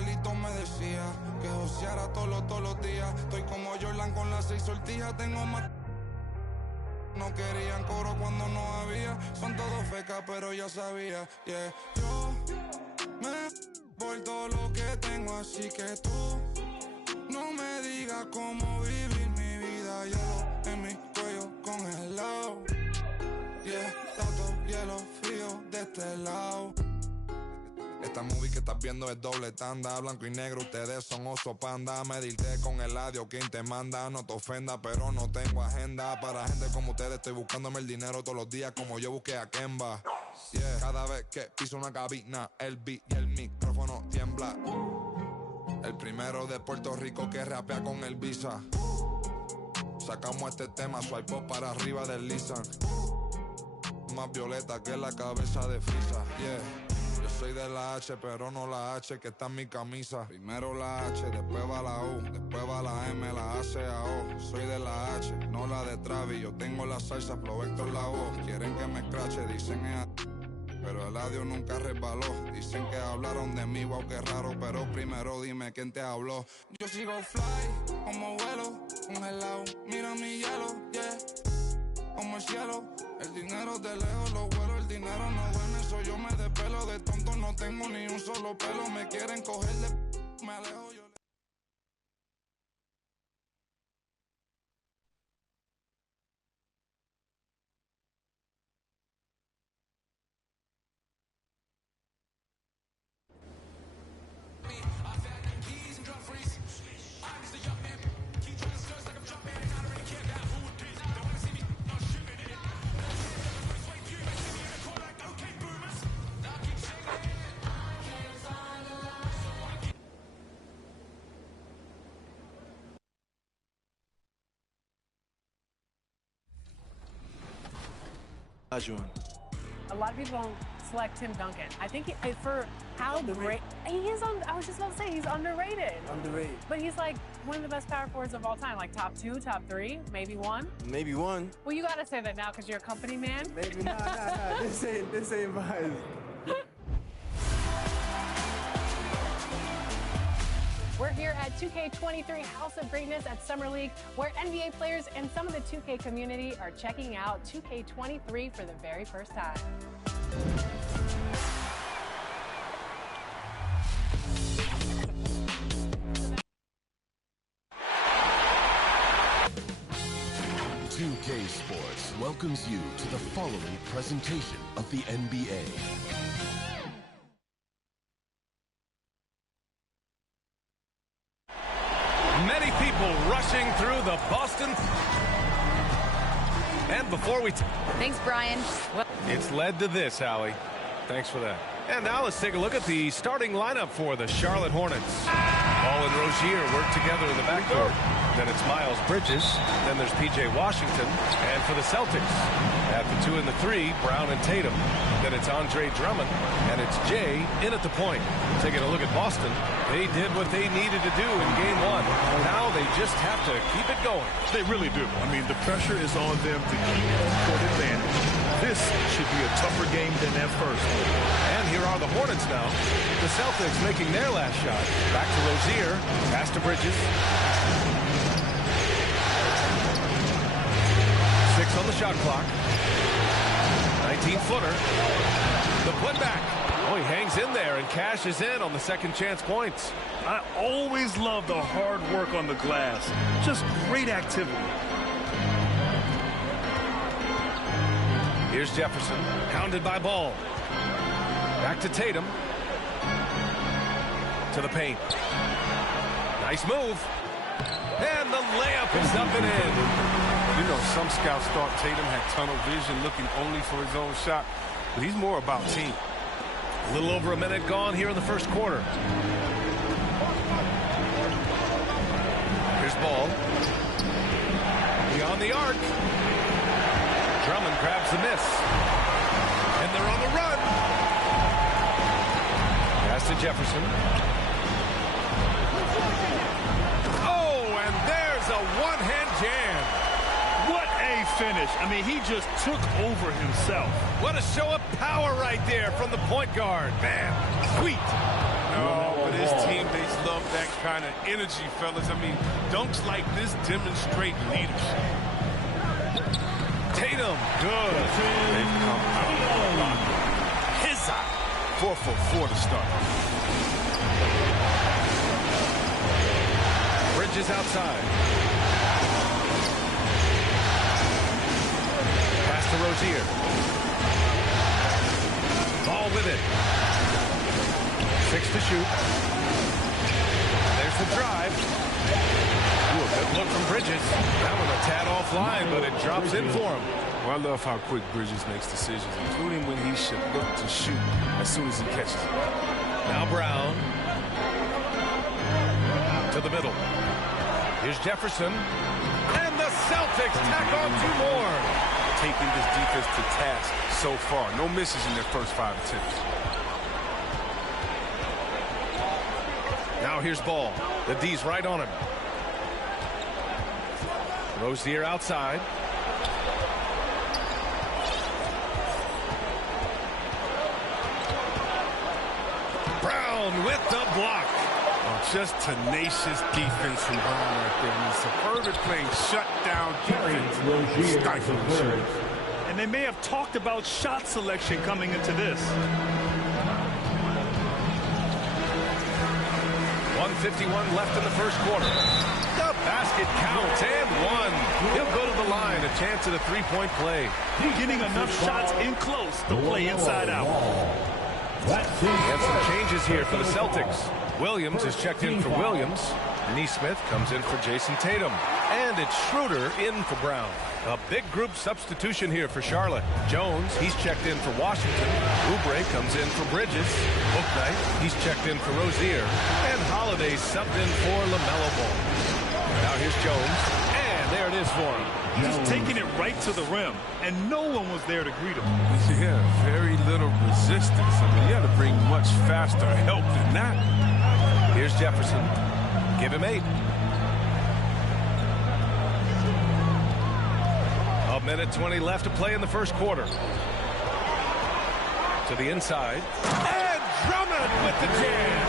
Carlito me decía que joseara todos los días. Estoy como Jordan con las 6 sortijas, tengo más. No querían coro cuando no había. Son todos fecas, pero ya sabía. Yeah. Yo me por todo lo que tengo, así que tú no me digas cómo vivir mi vida. Hielo en mi cuello congelado. Yeah, tanto hielo frío de este lado. Esta movie que estás viendo es doble tanda. Blanco y negro, ustedes son oso panda. Medirte con el audio, quien te manda. No te ofenda, pero no tengo agenda. Para gente como ustedes estoy buscándome el dinero todos los días, como yo busqué a Kemba. Yeah. Cada vez que piso una cabina, el beat y el micrófono tiembla. El primero de Puerto Rico que rapea con el Visa. Sacamos este tema, swipe up para arriba del Lisan. Más violeta que la cabeza de Frisa. Yeah. Yo soy de la H, pero no la H que está en mi camisa. Primero la H, después va la U, después va la M, la A, C, A, O. Soy de la H, no la de Travis. Yo tengo la salsa, Flow Héctor la voz. Quieren que me escrache, dicen es pero el audio nunca resbaló. Dicen que hablaron de mí, wow, qué raro. Pero primero dime quién te habló. Yo sigo fly, como vuelo, congelado. Mira mi hielo, yeah, como el cielo. El dinero de lejos lo vuelo, el dinero no duerme. Soy yo me despelo, de tonto no tengo ni un solo pelo. Me quieren coger de me alejo yo. A lot of people don't select Tim Duncan. I think for how great he is I was just about to say he's underrated. Underrated. But he's like one of the best power forwards of all time, like top 2, top 3, maybe 1. Maybe 1. Well, you gotta say that now because you're a company man. Maybe nah. This ain't biased. We're here at 2K23 House of Greatness at Summer League, where NBA players and some of the 2K community are checking out 2K23 for the very first time. K Sports welcomes you to the following presentation of the NBA. Many people rushing through the Boston. And before we... Thanks, Brian. It's led to this, Howie. Thanks for that. And now let's take a look at the starting lineup for the Charlotte Hornets. Ball and Rozier work together in the backcourt. Then it's Miles Bridges. Then there's P.J. Washington. And for the Celtics, at the 2 and the 3, Brown and Tatum. Then it's Andre Drummond. And it's Jay in at the point. Taking a look at Boston, they did what they needed to do in Game 1. Now they just have to keep it going. They really do. I mean, the pressure is on them to keep home court advantage. This should be a tougher game than that first. And here are the Hornets now. The Celtics making their last shot. Back to Rozier. Pass to Bridges. 6 on the shot clock. 19-footer. The putback. Oh, he hangs in there and cashes in on the second chance points. I always love the hard work on the glass. Just great activity. Here's Jefferson, pounded by Ball. Back to Tatum. To the paint. Nice move. And the layup is up and in. You know, some scouts thought Tatum had tunnel vision, looking only for his own shot, but he's more about team. A little over a minute gone here in the first quarter. Here's Ball. Beyond the arc. Drummond grabs the miss. And they're on the run. Pass to Jefferson. Oh, and there's a one-hand jam. What a finish. I mean, he just took over himself. What a show of power right there from the point guard. Man, sweet. No, but his team, that kind of energy, fellas. I mean, dunks like this demonstrate leadership. Tatum, good. They've come out. His eye. 4 for 4 to start. Bridges outside. Pass to Rozier. Ball with it. 6 to shoot. There's the drive. Ooh, a good look from Bridges. That one a tad offline, but it drops in for him. Well, I love how quick Bridges makes decisions, including when he should look to shoot as soon as he catches it. Now Brown. To the middle. Here's Jefferson. And the Celtics tack on 2 more. Taking this defense to task so far. No misses in their first 5 attempts. Now here's Ball. The D's right on him. Rozier outside. Brown with the block. Just tenacious defense from Brown right there. I mean, superb playing shutdown defense. Stifling. And they may have talked about shot selection coming into this. 1:51 left in the first quarter. The basket counts and 1. He'll go to the line. A chance at a 3-point play. Getting enough shots in close to play inside out. And some changes here for the Celtics. Williams is checked in for Williams. Nesmith comes in for Jason Tatum. And it's Schroeder in for Brown. A big group substitution here for Charlotte. Jones, he's checked in for Washington. Oubre comes in for Bridges. Bouknight, he's checked in for Rozier. And Holiday subbed in for LaMelo Ball. Now here's Jones. And there it is for him. Just taking it right to the rim, and no one was there to greet him. Yeah, very little resistance. I mean, you got to bring much faster help than that. Here's Jefferson. Give him 8. A minute 20 left to play in the first quarter. To the inside. And Drummond with the jam.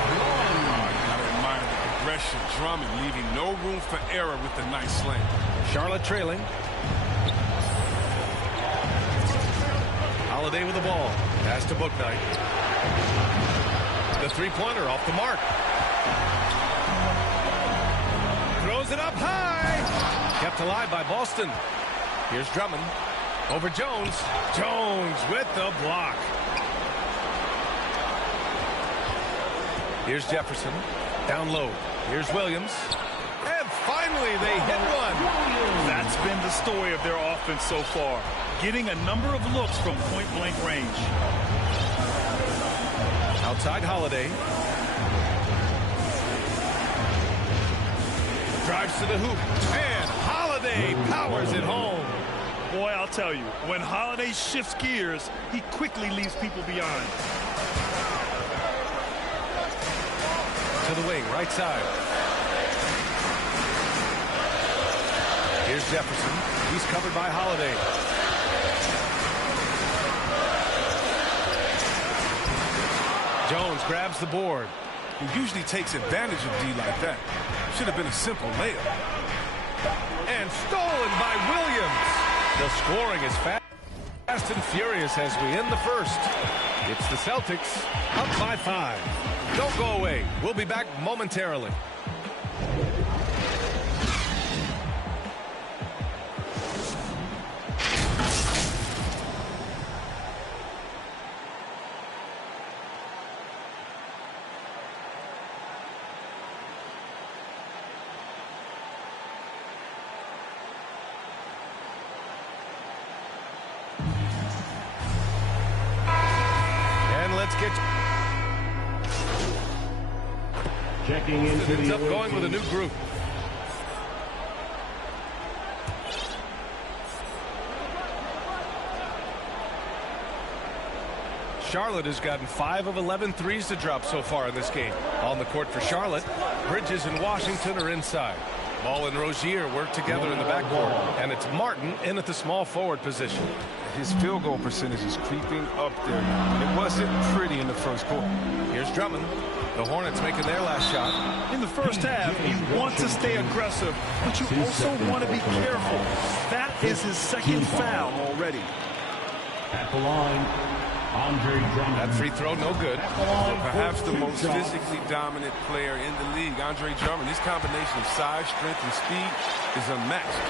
Gotta admire the aggression. Drummond leaving no room for error with the nice slam. Charlotte trailing. Holiday with the ball. Pass to Bouknight. The 3-pointer off the mark. Throws it up high. Kept alive by Boston. Here's Drummond. Over Jones. Jones with the block. Here's Jefferson. Down low. Here's Williams. And finally they hit one. That's been the story of their offense so far. Getting a number of looks from point-blank range. Outside Holiday. Drives to the hoop. And Holiday powers it home. Boy, I'll tell you, when Holiday shifts gears, he quickly leaves people behind. To the wing, right side. Here's Jefferson. He's covered by Holiday. Jones grabs the board. He usually takes advantage of D like that. Should have been a simple layup. And stolen by Williams. The scoring is fast and furious as we end the first. It's the Celtics up by 5. Don't go away. We'll be back momentarily. Checking into ends the up going with a new group. Charlotte has gotten 5 of 11 threes to drop so far in this game. On the court for Charlotte, Bridges and Washington are inside. Ball and Rozier work together in the backcourt, and it's Martin in at the small forward position. his field goal percentage is creeping up there now. It wasn't pretty in the first quarter. Here's Drummond. The Hornets making their last shot. In the first half, you want to stay aggressive, but you also want to be careful. That is his second foul already. At the line, Andre Drummond. That free throw, no good. Perhaps the most physically dominant player in the league, Andre Drummond. His combination of size, strength, and speed is unmatched.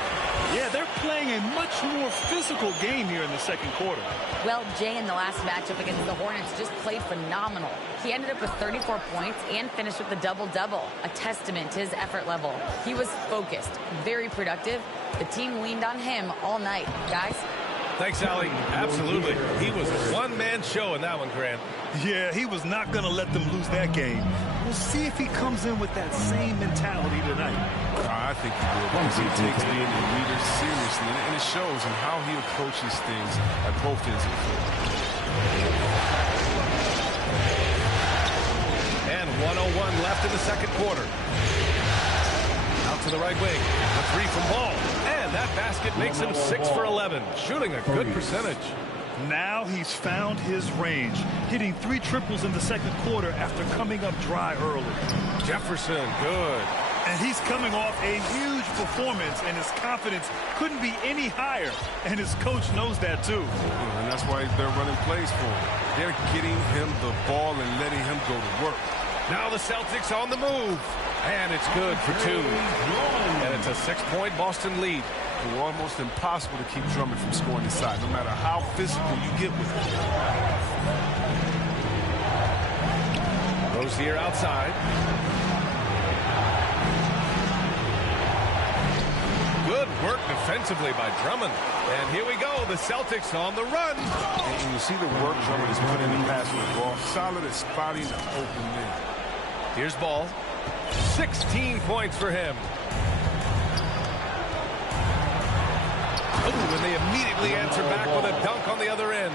Yeah, they're playing a much more physical game here in the second quarter. Well, Jay, in the last matchup against the Hornets, just played phenomenal. He ended up with 34 points and finished with a double-double, a testament to his effort level. He was focused, very productive. The team leaned on him all night. Guys? Thanks, Allie. Absolutely. He was a one-man show in that one, Grant. Yeah, he was not going to let them lose that game. We'll see if he comes in with that same mentality tonight. I think he will, because he takes being a leader seriously, and it shows in how he approaches things at both ends of the field. And 1:01 left in the second quarter. Out to the right wing. A three from Ball. And that basket makes him 6 for 11, shooting a good percentage. Now he's found his range, hitting 3 triples in the second quarter after coming up dry early. Jefferson, good. And he's coming off a huge performance, and his confidence couldn't be any higher. And his coach knows that, too. And that's why they're running plays for him. They're getting him the ball and letting him go to work. Now the Celtics on the move. And it's good for 2. And it's a 6-point Boston lead. It's almost impossible to keep Drummond from scoring inside, no matter how physical you get with him. Rozier outside. Good work defensively by Drummond. And here we go, the Celtics on the run. And you see the work Drummond has put in the pass with the ball. Solid at spotting the open man. Here's Ball. 16 points for him. Oh, and they immediately answer back with a dunk on the other end.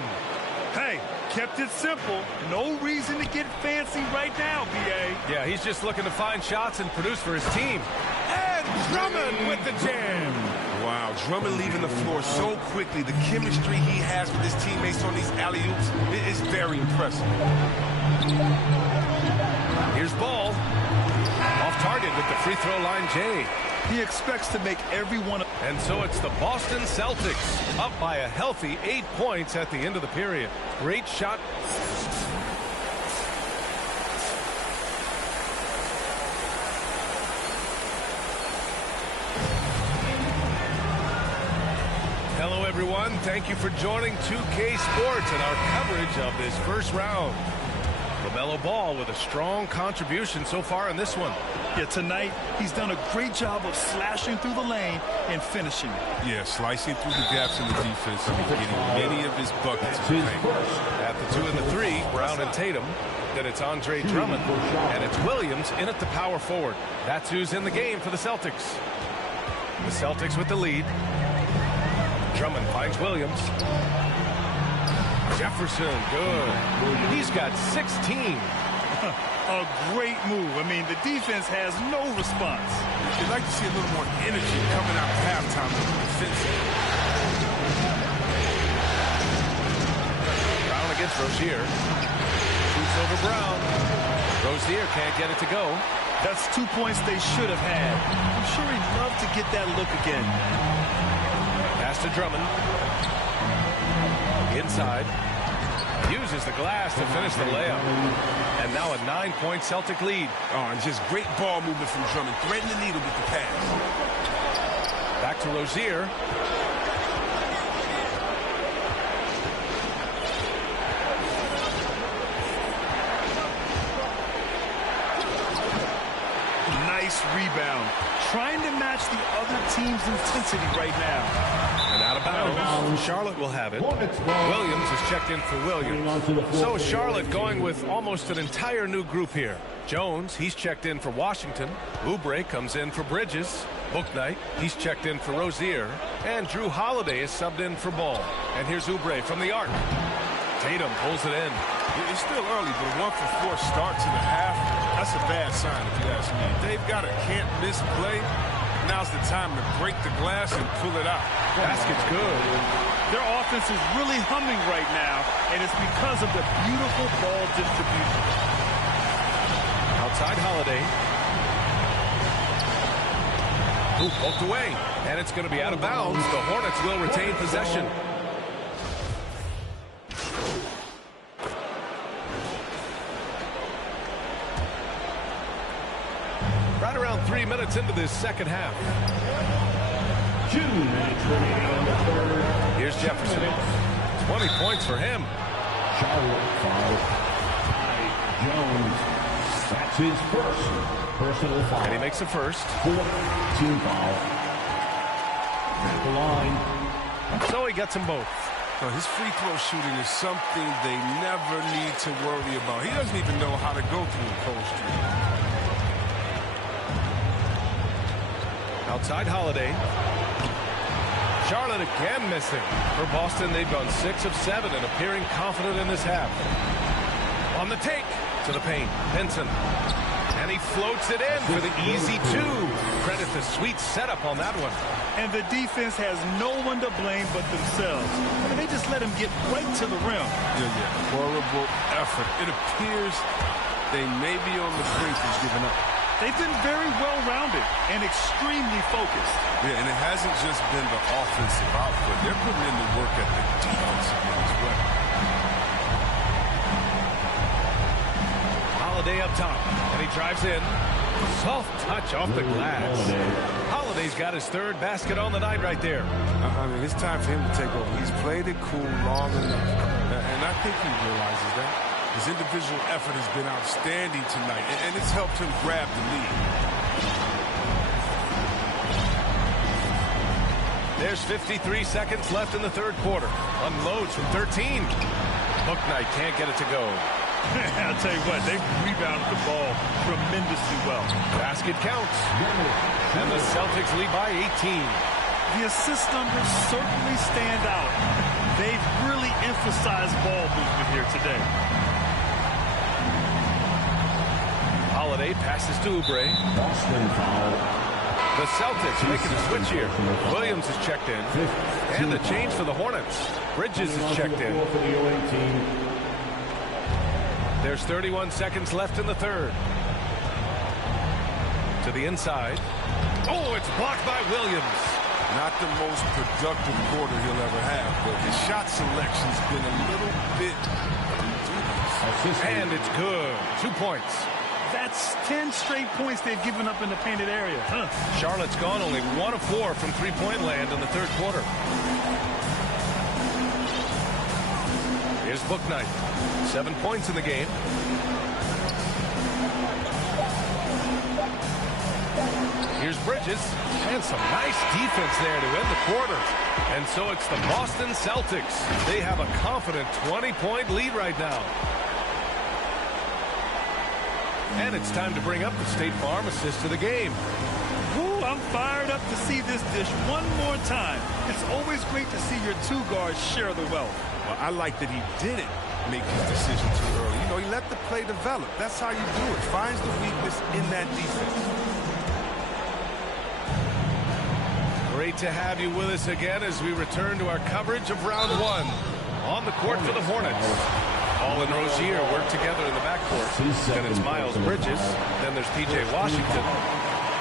Hey, kept it simple. No reason to get fancy right now, B.A. Yeah, he's just looking to find shots and produce for his team. And Drummond with the jam. Wow, Drummond leaving the floor so quickly. The chemistry he has with his teammates on these alley-oops is very impressive. Here's Ball. Off target with the free throw line, Jay. He expects to make every one of... And so it's the Boston Celtics up by a healthy 8 points at the end of the period. Great shot. Hello, everyone. Thank you for joining 2K Sports and our coverage of this first round. LaMelo Ball with a strong contribution so far in this one. Yeah, tonight he's done a great job of slashing through the lane and finishing. Yeah, slicing through the gaps in the defense and getting many of his buckets. At the 2 and the 3, Brown and Tatum. Then it's Andre Drummond, and it's Williams in at the power forward. That's who's in the game for the Celtics. The Celtics with the lead. Drummond finds Williams. Jefferson, good. He's got 16. A great move. I mean, the defense has no response. You'd like to see a little more energy coming out of halftime with the defense. Brown against Rozier. Shoots over Brown. Rozier can't get it to go. That's 2 points they should have had. I'm sure he'd love to get that look again. Pass to Drummond. Inside. Uses the glass to finish the layup. And now a 9-point Celtic lead. Oh, and just great ball movement from Drummond. Threading the needle with the pass. Back to Rozier. Nice rebound. Trying to match the other team's intensity right now. And out of bounds. Charlotte will have it. Williams is checked in for Williams. So Charlotte going with almost an entire new group here. Jones, he's checked in for Washington. Oubre comes in for Bridges. Bouknight, he's checked in for Rozier. And Drew Holiday is subbed in for Ball. And here's Oubre from the arc. Tatum pulls it in. It's still early, but a 1-for-4 start to the half, that's a bad sign if you ask me. They've got a can't-miss play. Now's the time to break the glass and pull it out. Basket's good. Their offense is really humming right now, and it's because of the beautiful ball distribution. Outside Holiday. Ooh, poked away, and it's going to be out of bounds. The Hornets will retain possession. Right around 3 minutes into this second half. 2 minutes remaining on the third. Here's Jefferson. 20 points for him. Charlotte foul. Ty Jones. That's his first personal foul. And he makes the first. 4th team foul. At the line. So he gets them both. So his free throw shooting is something they never need to worry about. He doesn't even know how to go through the cold streak. Outside Holiday. Charlotte again missing. For Boston, they've gone 6 of 7 and appearing confident in this half. On the take to the paint. Pinson. And he floats it in for the easy 2. Credit the sweet setup on that one. And the defense has no one to blame but themselves. I mean, they just let him get right to the rim. Yeah. Horrible effort. It appears they may be on the brink of giving up. They've been very well-rounded and extremely focused. Yeah, and it hasn't just been the offensive output. They're putting in the work at the defensive end as well. Holiday up top, and he drives in. Soft touch off the glass. Holiday's got his 3rd basket on the night right there. I mean, it's time for him to take over. He's played it cool long enough, and I think he realizes that. His individual effort has been outstanding tonight, and it's helped him grab the lead. There's 53 seconds left in the 3rd quarter. Unloads from 13. Bouknight can't get it to go. I'll tell you what, they rebounded the ball tremendously well. Basket counts. And the Celtics lead by 18. The assist numbers certainly stand out. They've really emphasized ball movement here today. Holiday passes to Oubre. Boston foul. The Celtics making a switch here. Williams is checked in. And the change for the Hornets. Bridges is checked in. There's 31 seconds left in the 3rd. To the inside. Oh, it's blocked by Williams. Not the most productive quarter he'll ever have, but his shot selection's been a little bit dubious. And it's good. 2 points. That's 10 straight points they've given up in the painted area. Charlotte's gone only 1 of 4 from three-point land in the 3rd quarter. Here's Bouknight. 7 points in the game. Here's Bridges. And some nice defense there to end the quarter. And so it's the Boston Celtics. They have a confident 20-point lead right now. And it's time to bring up the State Farm assist to the game. Ooh, I'm fired up to see this dish one more time. It's always great to see your 2 guards share the wealth. Well, I like that he didn't make his decision too early. You know, he let the play develop. That's how you do it. Finds the weakness in that defense. Great to have you with us again as we return to our coverage of round 1. On the court for the Hornets. Hall and Rozier work together in the backcourt. Then it's Miles Bridges. Then there's P.J. Washington.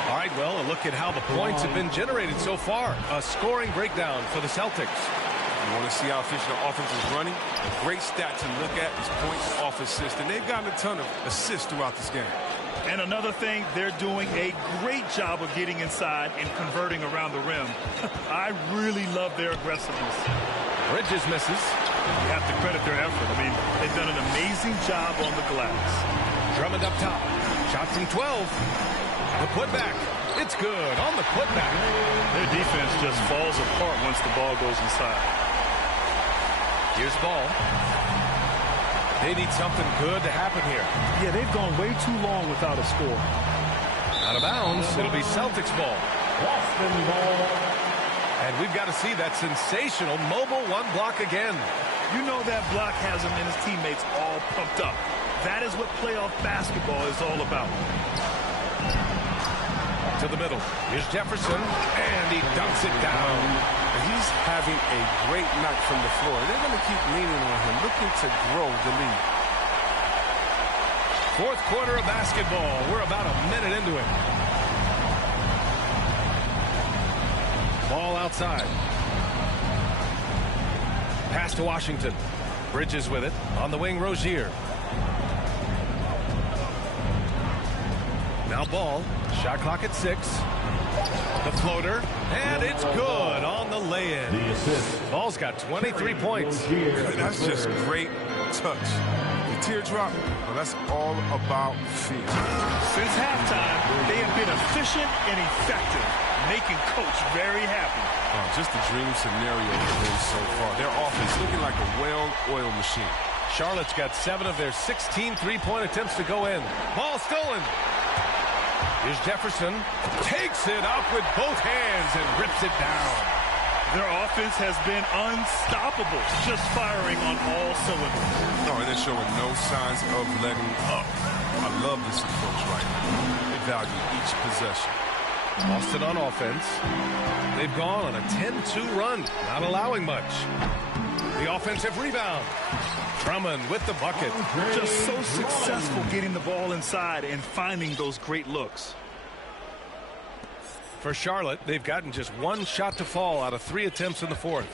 All right, well, a look at how the points have been generated so far. A scoring breakdown for the Celtics. You want to see how efficient the offense is running? A great stat to look at is points off assist. And they've gotten a ton of assists throughout this game. And another thing, they're doing a great job of getting inside and converting around the rim. I really love their aggressiveness. Bridges misses. You have to credit their effort. I mean, they've done an amazing job on the glass. Drummond up top. Shot from 12. The putback. It's good on the putback. Their defense just falls apart once the ball goes inside. Here's Ball. They need something good to happen here. Yeah, they've gone way too long without a score. Out of bounds. It'll be Celtics ball. Boston ball. And we've got to see that sensational mobile 1 block again. You know that block has him and his teammates all pumped up. That is what playoff basketball is all about. To To the middle. Here's Jefferson, and he dunks it down. He's having a great night from the floor. They're going to keep leaning on him, looking to grow the lead. Fourth quarter of basketball. We're about a minute into it. Ball outside. Pass to Washington. Bridges with it. On the wing, Rozier. Now ball. Shot clock at 6. The floater. And it's good on the lay-in. Ball's got 23 points. That's just great touch. The teardrop, well, that's all about feel. Since halftime, they have been efficient and effective, making Coach very happy. Just a dream scenario for them so far. Their offense looking like a well-oiled machine. Charlotte's got 7 of their 16 three-point attempts to go in. Ball stolen. Here's Jefferson. Takes it up with both hands and rips it down. Their offense has been unstoppable, just firing on all cylinders. Oh, and they're showing no signs of letting up. I love this approach right now. They value each possession. Boston on offense. They've gone on a 10-2 run, not allowing much. The offensive rebound. Drummond with the bucket. Just so successful getting the ball inside and finding those great looks. For Charlotte, they've gotten just 1 shot to fall out of 3 attempts in the fourth.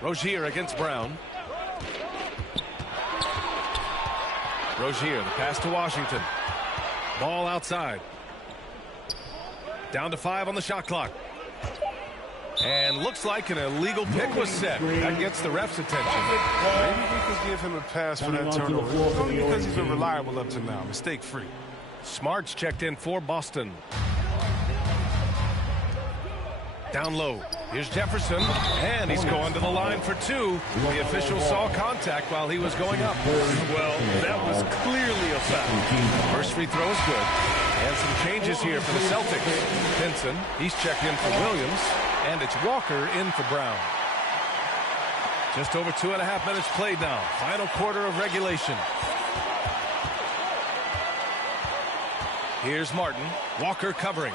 Rozier against Brown. Rozier, the pass to Washington. Ball outside. Down to 5 on the shot clock. And looks like an illegal pick was set. That gets the ref's attention. Maybe we could give him a pass for that turnover. Only because he's been reliable up to now. Mistake-free. Smart's checked in for Boston. Down low. Here's Jefferson. And he's going to the line for 2. The official saw contact while he was going up. Well, that was clearly a foul. First free throw is good. And some changes here for the Celtics. Pinson, he's checked in for Williams. And it's Walker in for Brown. Just over 2.5 minutes played now. Final quarter of regulation. Here's Martin. Walker covering.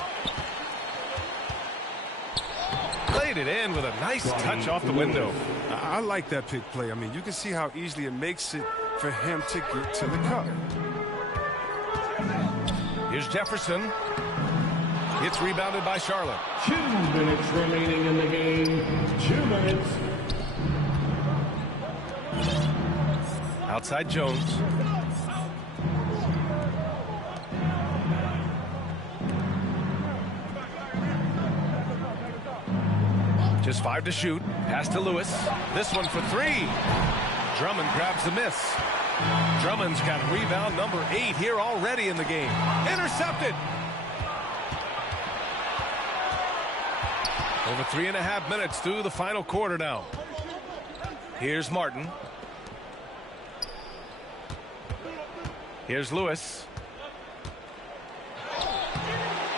Played it in with a nice touch off the window. I like that pick play. I mean, you can see how easily it makes it for him to get to the cup. Here's Jefferson. It's rebounded by Charlotte. 2 minutes remaining in the game. 2 minutes. Outside Jones. Just 5 to shoot. Pass to Lewis. This one for 3. Drummond grabs the miss. Drummond's got rebound number 8 here already in the game. Intercepted. Over 3.5 minutes through the final quarter now. Here's Martin. Here's Lewis.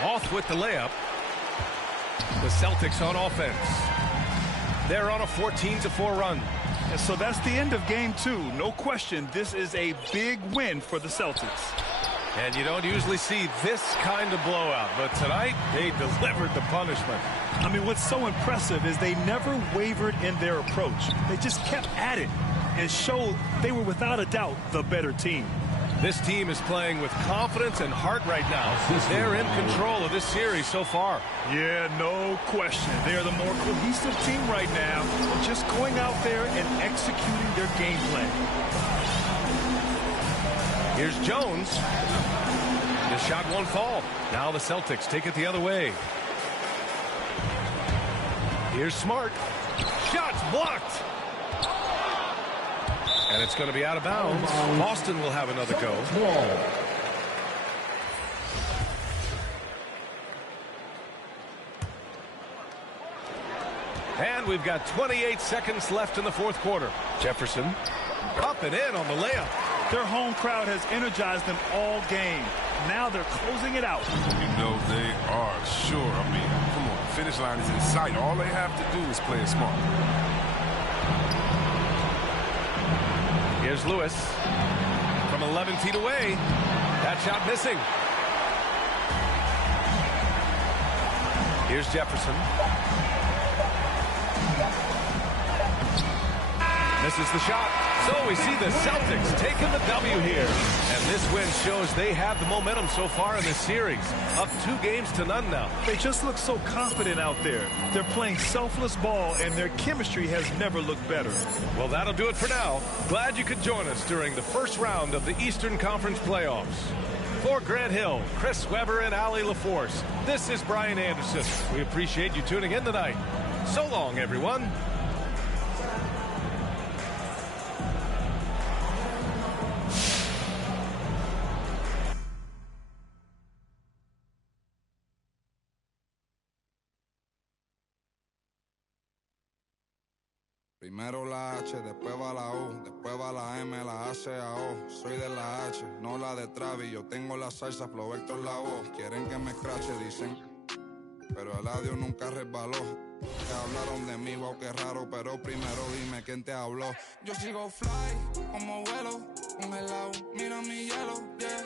Off with the layup. The Celtics on offense. They're on a 14-4 run. And so that's the end of game 2. No question, this is a big win for the Celtics. And you don't usually see this kind of blowout, but tonight they delivered the punishment. I mean, what's so impressive is they never wavered in their approach. They just kept at it and showed they were without a doubt the better team. This team is playing with confidence and heart right now. They're in control of this series so far. Yeah, no question. They're the more cohesive team right now, just going out there and executing their game plan. Here's Jones. The shot won't fall. Now the Celtics take it the other way. Here's Smart. Shots blocked. And it's going to be out of bounds. Boston will have another go. And we've got 28 seconds left in the fourth quarter. Jefferson up and in on the layup. Their home crowd has energized them all game. Now they're closing it out. You know they are, sure. I mean, come on, finish line is in sight. All they have to do is play it smart. Here's Lewis from 11 feet away. That shot missing. Here's Jefferson. Misses the shot. So we see the Celtics taking the W here. And this win shows they have the momentum so far in this series. Up 2-0 now. They just look so confident out there. They're playing selfless ball, and their chemistry has never looked better. Well, that'll do it for now. Glad you could join us during the first round of the Eastern Conference playoffs. For Grant Hill, Chris Webber, and Allie LaForce, this is Brian Anderson. We appreciate you tuning in tonight. So long, everyone. Primero la H, después va la U, después va la M, la A, C, A, O. Soy de la H, no la de Travis. Yo tengo la salsa, Flow Héctor la voz. Quieren que me escrache, dicen, pero el audio nunca resbaló. Que hablaron de mí, wow, qué raro, pero primero dime quién te habló. Yo sigo fly, como vuelo, congelado, mira mi hielo, yeah.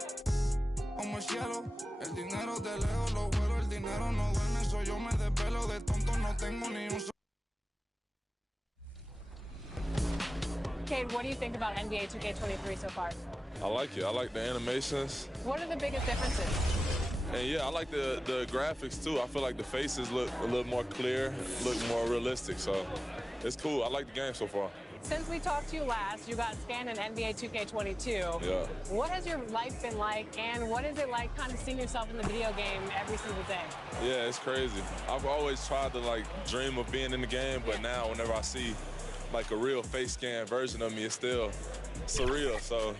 Como el cielo, el dinero de lejos, los vuelos, el dinero no duerme, so yo me desvelo, de tonto no tengo ni un solo. Cade, what do you think about NBA 2K23 so far? I like it. I like the animations. What are the biggest differences? And yeah, I like the graphics too. I feel like the faces look a little more clear, look more realistic. So it's cool. I like the game so far. Since we talked to you last, you got scanned in NBA 2K22. Yeah. What has your life been like, and what is it like kind of seeing yourself in the video game every single day? Yeah, it's crazy. I've always tried to like dream of being in the game, but now whenever I see like a real face scan version of me, it's still surreal. So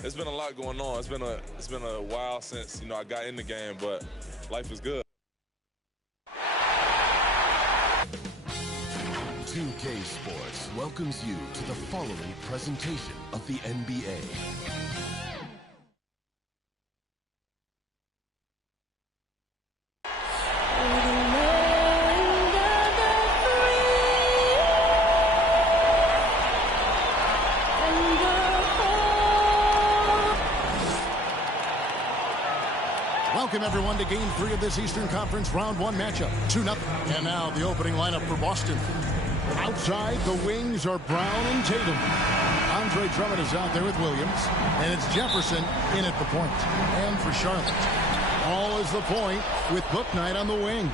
it's been a lot going on. It's been a while since, you know, I got in the game, but life is good. 2K Sports welcomes you to the following presentation of the NBA. Welcome, everyone, to Game 3 of this Eastern Conference Round 1 matchup. 2-0. And now the opening lineup for Boston. Outside, the wings are Brown and Tatum. Andre Drummond is out there with Williams. And it's Jefferson in at the point. And for Charlotte, all is the point with Bouknight on the wing.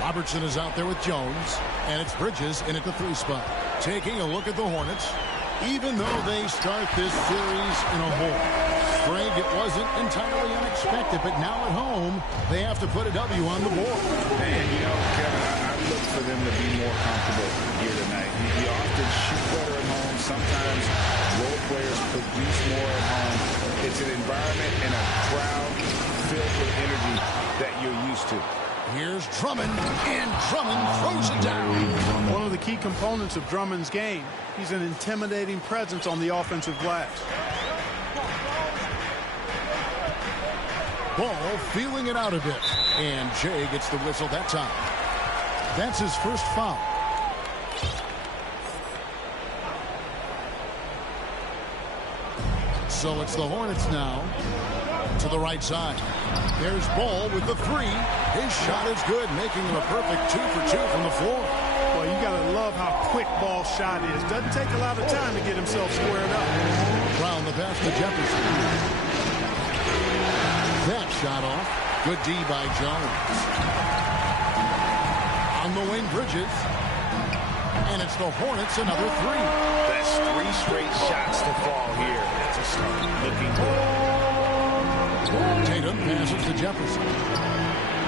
Robertson is out there with Jones. And it's Bridges in at the 3 spot. Taking a look at the Hornets. Even though they start this series in a hole, Greg, it wasn't entirely unexpected, but now at home, they have to put a W on the board. And, you know, Kevin, I look for them to be more comfortable here tonight. You often shoot better at home. Sometimes role players produce more at home. It's an environment and a crowd filled with energy that you're used to. Here's Drummond, and Drummond throws it down. One of the key components of Drummond's game, he's an intimidating presence on the offensive glass. Ball feeling it out a bit, and Jay gets the whistle that time. That's his first foul. So it's the Hornets now to the right side. There's Ball with the 3. His shot is good, making him a perfect 2 for 2 from the floor. Well, you got to love how quick Ball's shot is. Doesn't take a lot of time to get himself squared up. Brown the pass to Jefferson. That shot off. Good D by Jones. On the wing, Bridges. And it's the Hornets, another 3. That's 3 straight shots to fall here. That's a start. Looking good. Tatum passes to Jefferson.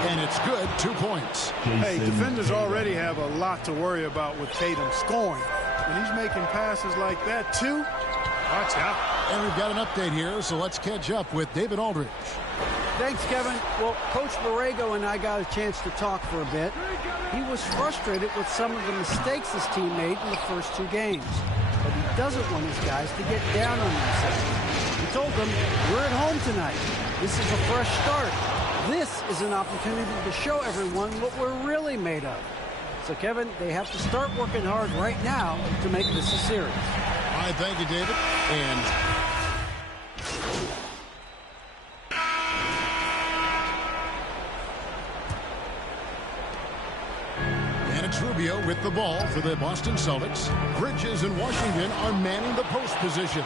And it's good, 2 points. Hey, defenders already have a lot to worry about with Tatum scoring. When he's making passes like that, too, watch out. And we've got an update here, so let's catch up with David Aldridge. Thanks, Kevin. Well, Coach Borrego and I got a chance to talk for a bit. He was frustrated with some of the mistakes his team made in the first 2 games. But he doesn't want his guys to get down on themselves. He told them, we're at home tonight. This is a fresh start. This is an opportunity to show everyone what we're really made of. So, Kevin, they have to start working hard right now to make this a series. All right, thank you, David. And with the ball for the Boston Celtics. Bridges and Washington are manning the post position.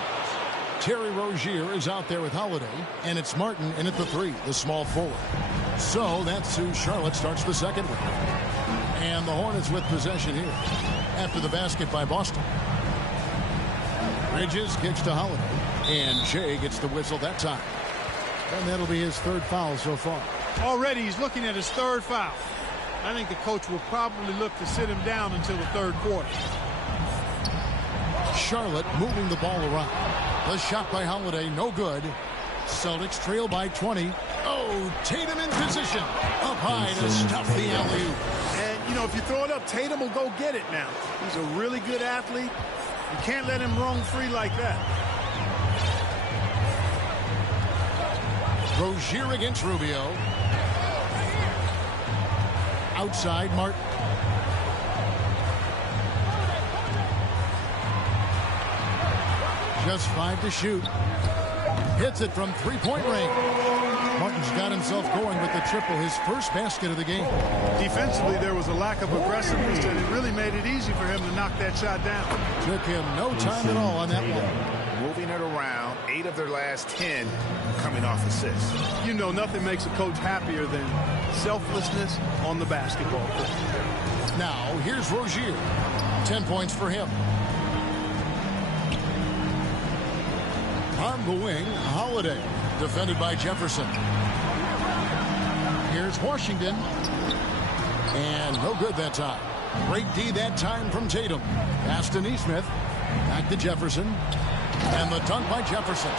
Terry Rozier is out there with Holiday, and it's Martin in at the 3, the small forward. So that's who Charlotte starts the second with. And the Hornets with possession here after the basket by Boston. Bridges kicks to Holiday, and Jay gets the whistle that time. And that'll be his 3rd foul so far. Already he's looking at his 3rd foul. I think the coach will probably look to sit him down until the 3rd quarter. Charlotte moving the ball around. The shot by Holiday, no good. Celtics trail by 20. Oh, Tatum in position. Up high to stuff the alley-oop. And, you know, if you throw it up, Tatum will go get it now. He's a really good athlete. You can't let him roam free like that. Rozier against Rubio. Outside, Martin. Just 5 to shoot. Hits it from 3-point range. Martin's got himself going with the triple, his first basket of the game. Defensively, there was a lack of aggressiveness, and it really made it easy for him to knock that shot down. Took him no time at all on that one. Moving it around, 8 of their last 10 coming off assists. You know, nothing makes a coach happier than selflessness on the basketball court. Now, here's Rozier. 10 points for him. On the wing, Holiday, defended by Jefferson. Here's Washington. And no good that time. Great D that time from Tatum. Pass to Nesmith. Back to Jefferson. And the dunk by Jefferson.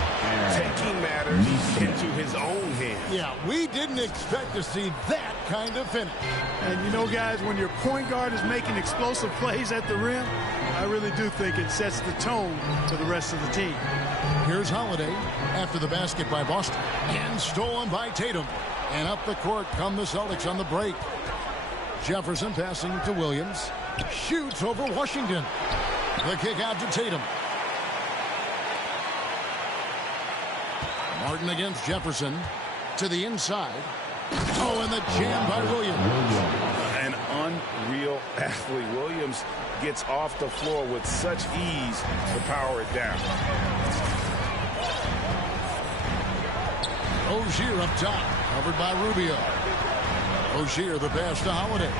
Taking matters into his own hands. Yeah, we didn't expect to see that kind of finish. And you know, guys, when your point guard is making explosive plays at the rim, I really do think it sets the tone for the rest of the team. Here's Holiday after the basket by Boston. And stolen by Tatum. And up the court come the Celtics on the break. Jefferson passing to Williams. Shoots over Washington. The kick out to Tatum. Martin against Jefferson. To the inside. Oh, and the jam by Williams. An unreal athlete. Williams gets off the floor with such ease to power it down. Rozier up top, covered by Rubio. Rozier the pass to Holiday.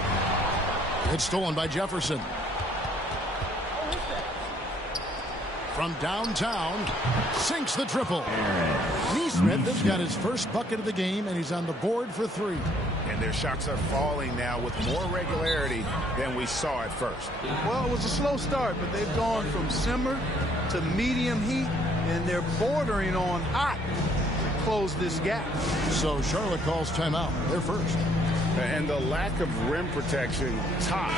It's stolen by Jefferson. From downtown, sinks the triple. Nesmith has got his first bucket of the game, and he's on the board for 3. And their shots are falling now with more regularity than we saw at first. Well, it was a slow start, but they've gone from simmer to medium heat, and they're bordering on hot to close this gap. So Charlotte calls timeout. They're first. And the lack of rim protection, top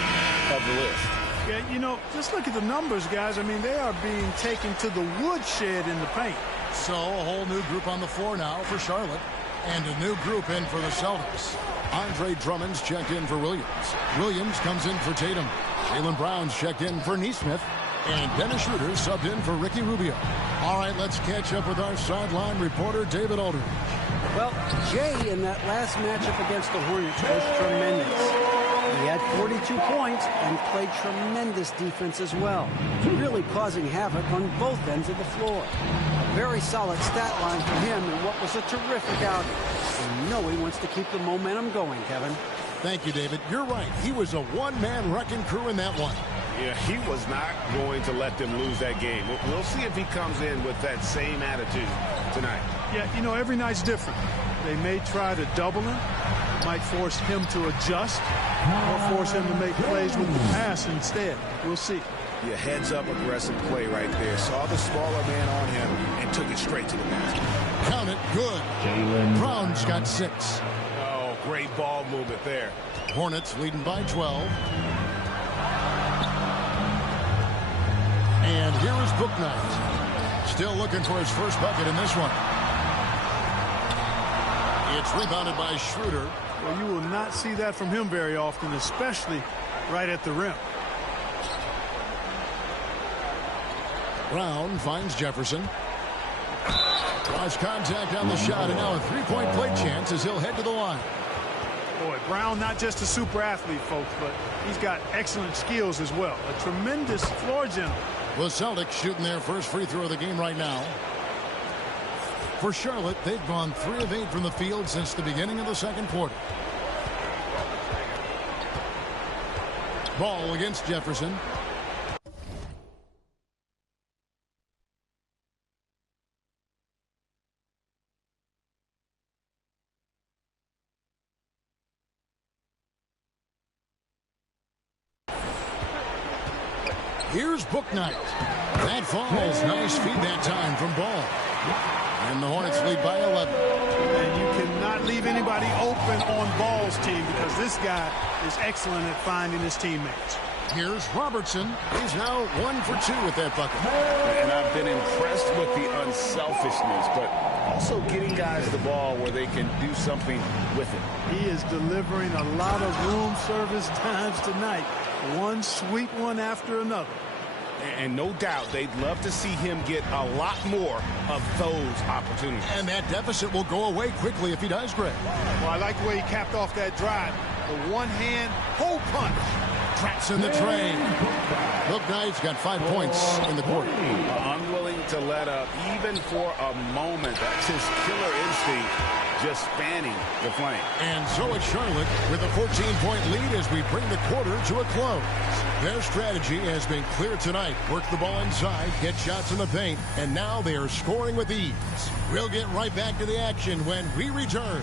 of the list. Yeah, you know, just look at the numbers, guys. I mean, they are being taken to the woodshed in the paint. So a whole new group on the floor now for Charlotte. And a new group in for the Celtics. Andre Drummond's checked in for Williams. Williams comes in for Tatum. Jaylen Brown's checked in for Nesmith. And Dennis Schroeder subbed in for Ricky Rubio. All right, let's catch up with our sideline reporter, David Aldridge. Well, Jay in that last matchup against the Hornets was tremendous. He had 42 points and played tremendous defense as well, really causing havoc on both ends of the floor. A very solid stat line for him in what was a terrific outing. And you know he wants to keep the momentum going, Kevin. Thank you, David. You're right. He was a one-man wrecking crew in that one. Yeah, he was not going to let them lose that game. We'll see if he comes in with that same attitude tonight. Yeah, you know, every night's different. They may try to double him, might force him to adjust, or force him to make plays with the pass instead. We'll see. Yeah, heads-up aggressive play right there. Saw the smaller man on him and took it straight to the basket. Count it, good. Brown's got 6. Oh, great ball movement there. Hornets leading by 12. And here is Bouknight. Still looking for his first bucket in this one. It's rebounded by Schroeder. Well, you will not see that from him very often, especially right at the rim. Brown finds Jefferson. Draws contact on the shot, and now a 3-point play chance as he'll head to the line. Boy, Brown, not just a super athlete, folks, but he's got excellent skills as well. A tremendous floor general. The Celtics shooting their first free throw of the game right now. For Charlotte, they've gone 3 of 8 from the field since the beginning of the second quarter. Ball against Jefferson. Here's Bouknight. That falls. Nice feed that time from Ball. And the Hornets lead by 11. And you cannot leave anybody open on Ball's team because this guy is excellent at finding his teammates. Here's Robertson. He's now 1 for 2 with that bucket. And I've been impressed with the unselfishness, but also getting guys the ball where they can do something with it. He is delivering a lot of room service times tonight. One sweet one after another. And no doubt they'd love to see him get a lot more of those opportunities. And that deficit will go away quickly if he does, Greg. Well, I like the way he capped off that drive. The one-hand hole punch. Traps in the train. Bouknight's got 5 points in the quarter. Unwilling to let up even for a moment. That's his killer instinct, just fanning the flame. And so it's Charlotte with a 14-point lead as we bring the quarter to a close. Their strategy has been clear tonight. Work the ball inside, get shots in the paint, and now they are scoring with ease. We'll get right back to the action when we return.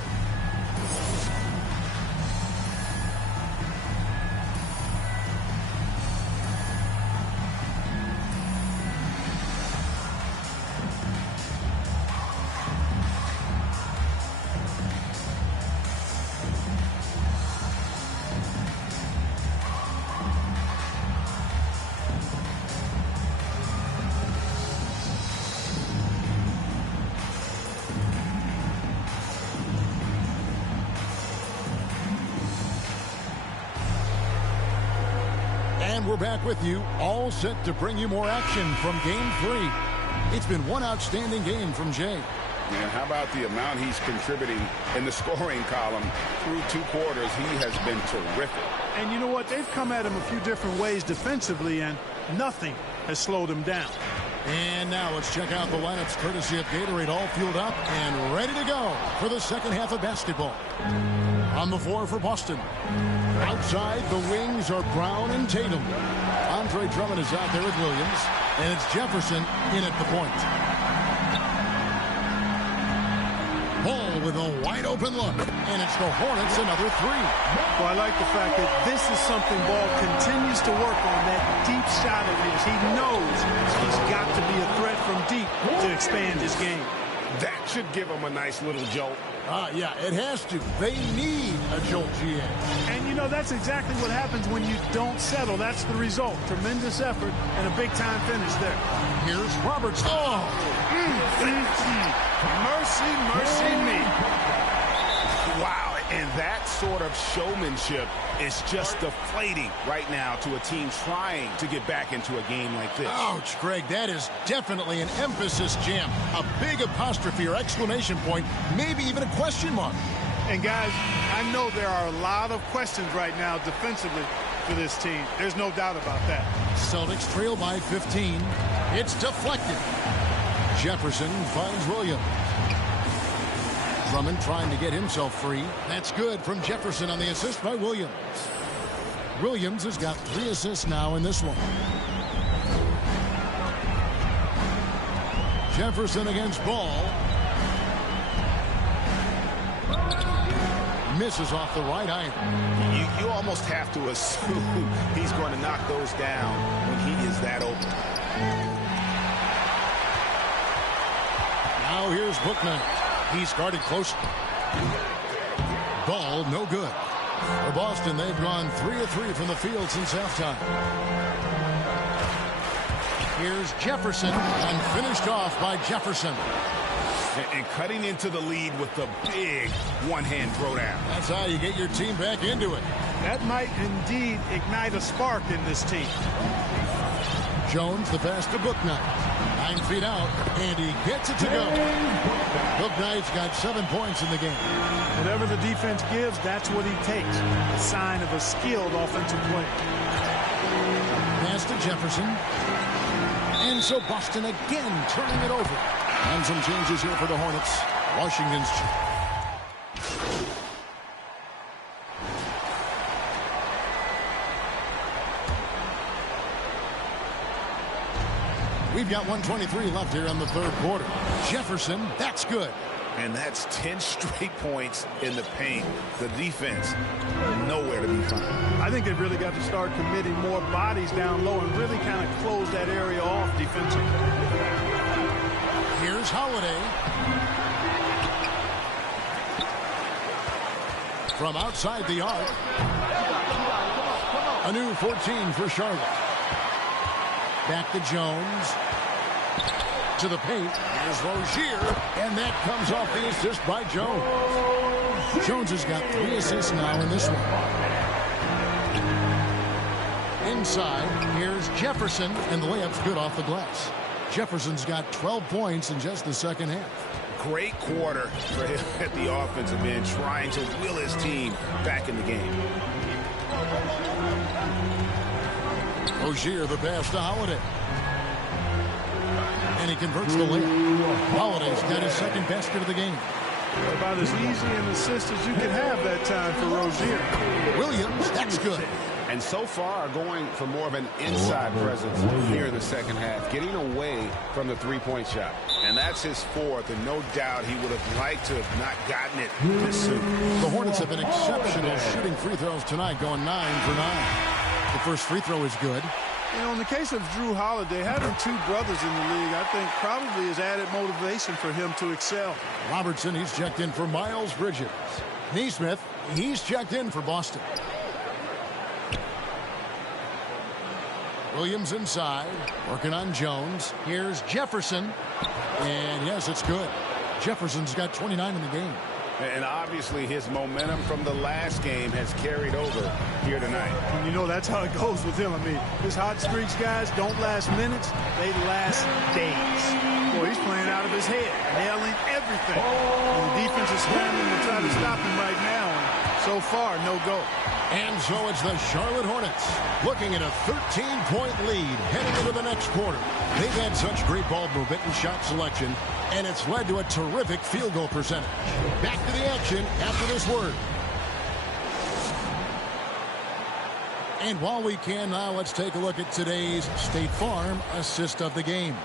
And we're back with you, all set to bring you more action from Game 3. It's been one outstanding game from Jay. And how about the amount he's contributing in the scoring column through 2 quarters? He has been terrific. And you know what? They've come at him a few different ways defensively, and nothing has slowed him down. And now let's check out the lineups courtesy of Gatorade, all fueled up and ready to go for the second half of basketball. On the floor for Boston. Outside, the wings are Brown and Tatum. Andre Drummond is out there with Williams, and it's Jefferson in at the point. Ball with a wide open look, and it's the Hornets another 3. Well, I like the fact that this is something Ball continues to work on, that deep shot of his. He knows he's got to be a threat from deep to expand his game. That should give him a nice little jolt. Yeah, it has to. They need a jolt, GA. And, you know, that's exactly what happens when you don't settle. That's the result. Tremendous effort and a big-time finish there. Here's Robertson. Oh! Mercy, mercy me. Wow, and that sort of showmanship is just deflating right now to a team trying to get back into a game like this. Ouch, Greg, that is definitely an emphasis jam. A big apostrophe or exclamation point, maybe even a question mark. And guys, I know there are a lot of questions right now defensively for this team. There's no doubt about that. Celtics trail by 15. It's deflected. Jefferson finds Williams. Drummond trying to get himself free. That's good from Jefferson on the assist by Williams. Williams has got 3 assists now in this one. Jefferson against Ball. Misses off the right iron. You almost have to assume he's going to knock those down when he is that open. Now here's Bouknight. He's guarded close. Ball no good. For Boston, they've gone 3 of 3 from the field since halftime. Here's Jefferson, and finished off by Jefferson. And cutting into the lead with the big one-hand throwdown. That's how you get your team back into it. That might indeed ignite a spark in this team. Jones, the pass to Bouknight. 9 feet out, and he gets it to go. Bouknight's got 7 points in the game. Whatever the defense gives, that's what he takes. A sign of a skilled offensive player. Pass to Jefferson. And so Boston again turning it over. And some changes here for the Hornets. Washington's... We've got 1:23 left here in the third quarter. Jefferson, that's good. And that's 10 straight points in the paint. The defense, nowhere to be found. I think they've really got to start committing more bodies down low and really kind of close that area off defensively. Here's Holiday. From outside the arc. A new 14 for Charlotte. Back to Jones. To the paint. Here's Rozier. And that comes off the assist by Jones. Jones has got 3 assists now in this one. Inside, here's Jefferson. And the layup's good off the glass. Jefferson's got 12 points in just the second half. Great quarter for him at the offensive end, trying to will his team back in the game. Rozier, the pass to Holiday. And he converts the layup. Holiday's got his second basket of the game. About as easy an assist as you can have that time for Rozier. Williams, that's good. And so far going for more of an inside presence here in the second half, getting away from the three-point shot. And that's his fourth, and no doubt he would have liked to have not gotten it this soon. The Hornets have been exceptional shooting free throws tonight, going 9 for 9. The first free throw is good. You know, in the case of Jrue Holiday, having 2 brothers in the league, I think probably is added motivation for him to excel. Robertson, he's checked in for Miles Bridges. Nesmith, he's checked in for Boston. Williams inside, working on Jones. Here's Jefferson. And yes, it's good. Jefferson's got 29 in the game. And obviously his momentum from the last game has carried over here tonight. And you know, that's how it goes with him. I mean, his hot streaks, guys, don't last minutes. They last days. Boy, he's playing out of his head, nailing everything. And the defense is scrambling to try to stop him right now. And so far, no go. And so it's the Charlotte Hornets looking at a 13-point lead heading into the next quarter. They've had such great ball movement and shot selection, and it's led to a terrific field goal percentage. Back to the action after this word. And while we can now, let's take a look at today's State Farm assist of the game.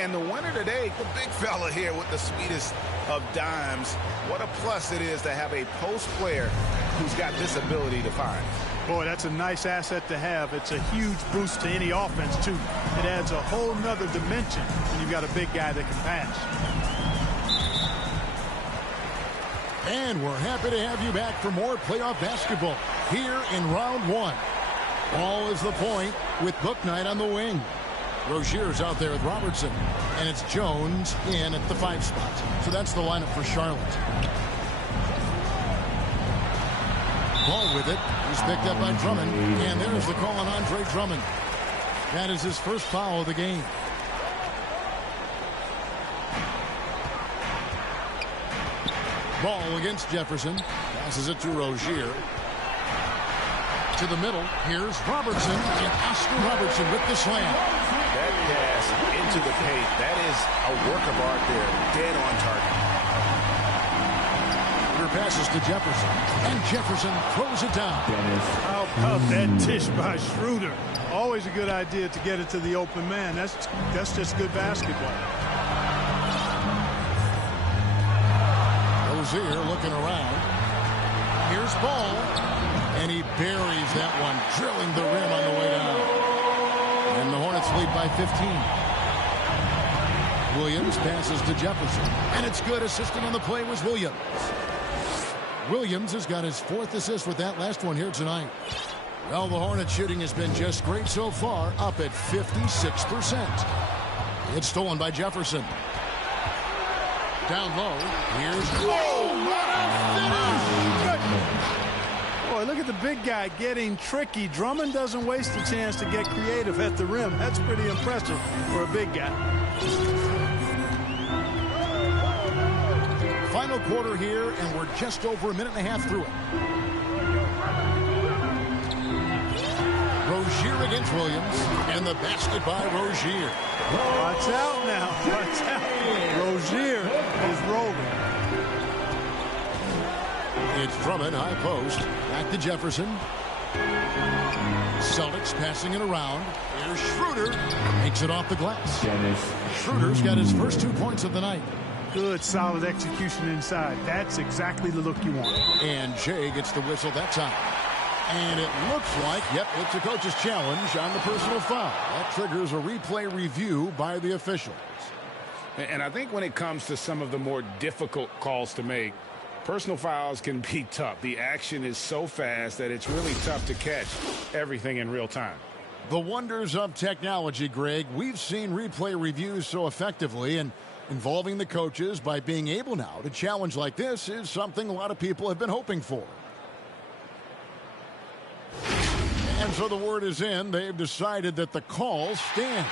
And the winner today, the big fella here with the sweetest of dimes. What a plus it is to have a post player who's got this ability to find. Boy, that's a nice asset to have. It's a huge boost to any offense, too. It adds a whole nother dimension when you've got a big guy that can pass. And we're happy to have you back for more playoff basketball here in round 1. Ball is the point with Bouknight on the wing. Rozier's out there with Robertson. And it's Jones in at the 5 spot. So that's the lineup for Charlotte. Ball with it. He's picked up by Drummond. And there's the call on Andre Drummond. That is his first foul of the game. Ball against Jefferson. Passes it to Rozier. To the middle. Here's Robertson. And Oscar Robertson with the slam. That pass into the paint, that is a work of art there. Dead on target. Passes to Jefferson. And Jefferson throws it down. How about that dish by Schroeder? Always a good idea to get it to the open man. That's just good basketball. Rozier looking around. Here's Ball. And he buries that one, drilling the rim on the way down. And the Hornets lead by 15. Williams passes to Jefferson. And it's good. Assisting on the play was Williams. Williams has got his 4th assist with that last one here tonight. Well, the Hornets shooting has been just great so far, up at 56%. It's stolen by Jefferson. Down low, here's... Oh, my goodness! Boy, look at the big guy getting tricky. Drummond doesn't waste a chance to get creative at the rim. That's pretty impressive for a big guy. Final quarter here, and we're just over a minute and a half through it. Rozier against Williams, and the basket by Rozier. Watch out now. Watch out. Rozier is rolling. It's Drummond, high post. Back to Jefferson. Celtics passing it around. Here's Schroeder. Makes it off the glass. Schroeder's got his first 2 points of the night. Good, solid execution inside. That's exactly the look you want. And Jay gets the whistle that time. And it looks like, yep, it's a coach's challenge on the personal foul. That triggers a replay review by the officials. And I think when it comes to some of the more difficult calls to make, personal fouls can be tough. The action is so fast that it's really tough to catch everything in real time. The wonders of technology, Greg. We've seen replay reviews so effectively, and involving the coaches by being able now to challenge like this is something a lot of people have been hoping for. And so the word is in. They've decided that the call stands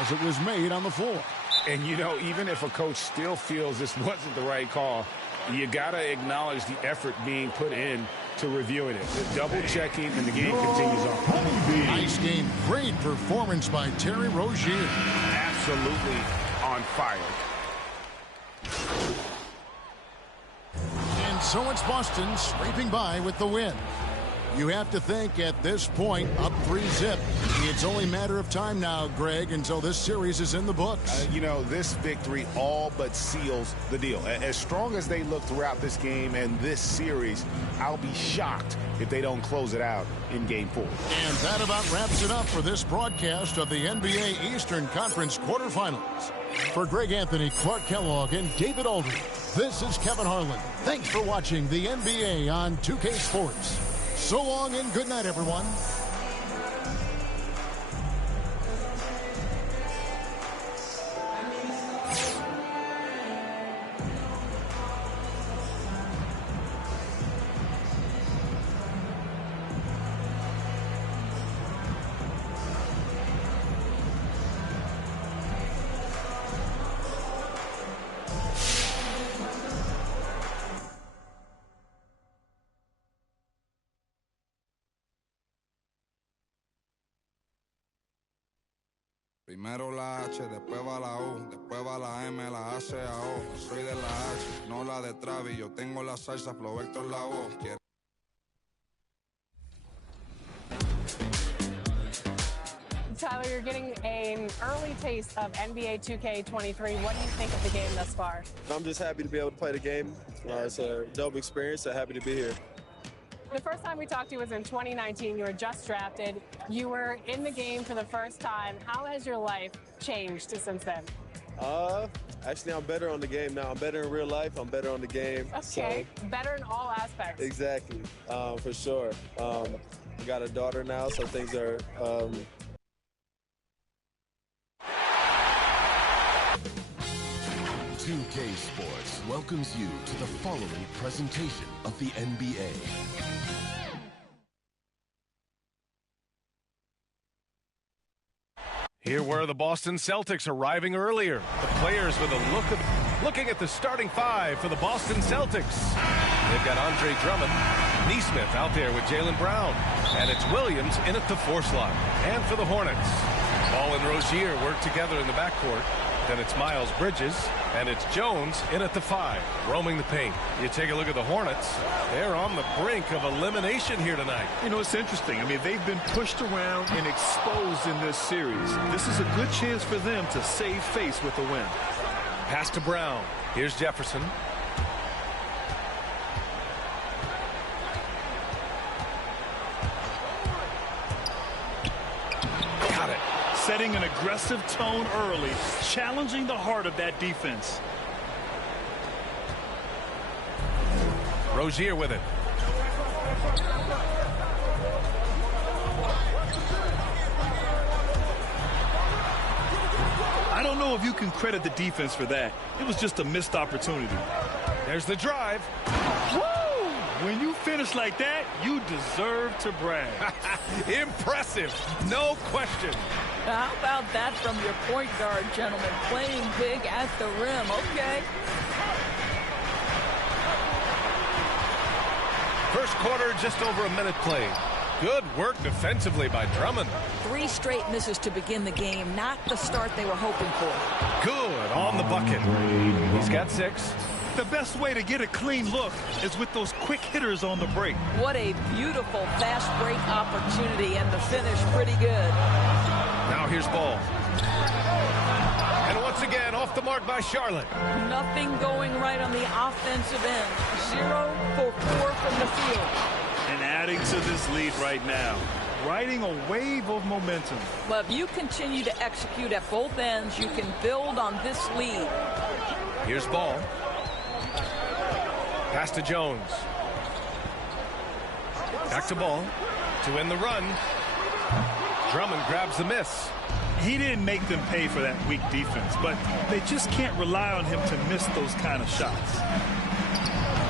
as it was made on the floor. And, you know, even if a coach still feels this wasn't the right call, you got to acknowledge the effort being put in to reviewing it. The double checking, and the game continues on. Nice game. Great performance by Terry Rozier. Absolutely on fire. And so it's Boston scraping by with the win. You have to think at this point, up 3-0. It's only a matter of time now, Greg, until this series is in the books. You know, this victory all but seals the deal. As strong as they look throughout this game and this series, I'll be shocked if they don't close it out in Game 4. And that about wraps it up for this broadcast of the NBA Eastern Conference quarterfinals. For Greg Anthony, Clark Kellogg, and David Aldridge, this is Kevin Harlan. Thanks for watching the NBA on 2K Sports. So long and good night, everyone. Primero la H, después va la U, después va la M, la A, C, A, O. Soy de la H, no la de Travis. Yo tengo la salsa, Flow Vector la voz. Tyler, you're getting an early taste of NBA 2K23. What do you think of the game thus far? I'm just happy to be able to play the game. It's a dope experience, so happy to be here. The first time we talked to you was in 2019. You were just drafted. You were in the game for the first time. How has your life changed since then? Actually, I'm better on the game now. I'm better in real life. I'm better on the game. Okay, so, better in all aspects. Exactly, for sure. I got a daughter now, so things are... 2K Sports welcomes you to the following presentation of the NBA. Here were the Boston Celtics arriving earlier. The players with a look of looking at the starting five for the Boston Celtics. They've got Andre Drummond, Neesmith out there with Jaylen Brown, and it's Williams in at the 4 slot. And for the Hornets, Ball and Rozier work together in the backcourt. Then it's Miles Bridges, and it's Jones in at the 5, roaming the paint. You take a look at the Hornets. They're on the brink of elimination here tonight. You know, it's interesting. I mean, they've been pushed around and exposed in this series. This is a good chance for them to save face with a win. Pass to Brown. Here's Jefferson. Got it. Setting an aggressive tone early, challenging the heart of that defense. Rozier with it. I don't know if you can credit the defense for that. It was just a missed opportunity. There's the drive. Woo! When you finish like that, you deserve to brag. Impressive, no question. How about that from your point guard, gentlemen? Playing big at the rim, okay. First quarter, just over a minute played. Good work defensively by Drummond. 3 straight misses to begin the game. Not the start they were hoping for. Good on the bucket. He's got 6. The best way to get a clean look is with those quick hitters on the break. What a beautiful fast break opportunity, and the finish pretty good. Now here's Ball. And once again, off the mark by Charlotte. Nothing going right on the offensive end. 0 for 4 from the field. And adding to this lead right now, riding a wave of momentum. Well, if you continue to execute at both ends, you can build on this lead. Here's Ball. Pass to Jones. Back to Ball to end the run. Drummond grabs the miss. He didn't make them pay for that weak defense, but they just can't rely on him to miss those kind of shots.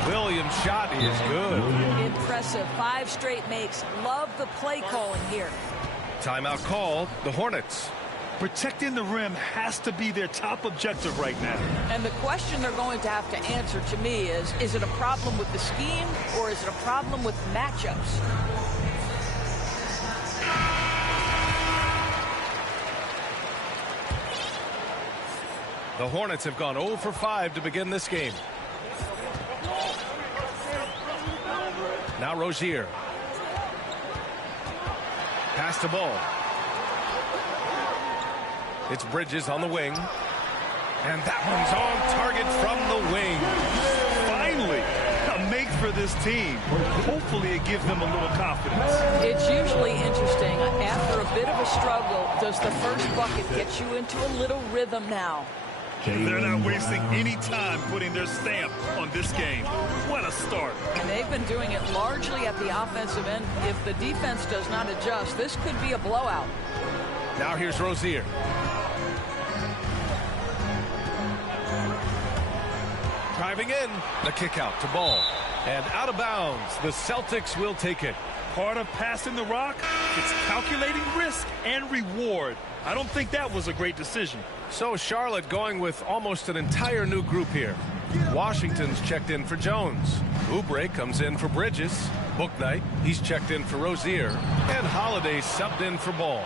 Williams' shot is good. Impressive. 5 straight makes. Love the play calling here. Timeout called. The Hornets. Protecting the rim has to be their top objective right now. And the question they're going to have to answer to me is it a problem with the scheme or is it a problem with matchups? The Hornets have gone 0 for 5 to begin this game. Now Rozier. Pass to Ball. It's Bridges on the wing. And that one's on target from the wing. Finally, a make for this team. Hopefully it gives them a little confidence. It's usually interesting. After a bit of a struggle, does the first bucket get you into a little rhythm now? They're not wasting any time putting their stamp on this game. What a start. And they've been doing it largely at the offensive end. If the defense does not adjust, this could be a blowout. Now here's Rozier. Driving in, the kick out to Ball. And out of bounds, the Celtics will take it. Part of passing the rock, it's calculating risk and reward. I don't think that was a great decision. So Charlotte going with almost an entire new group here. Washington's checked in for Jones. Oubre comes in for Bridges. Bouknight, he's checked in for Rozier. And Holiday subbed in for Ball.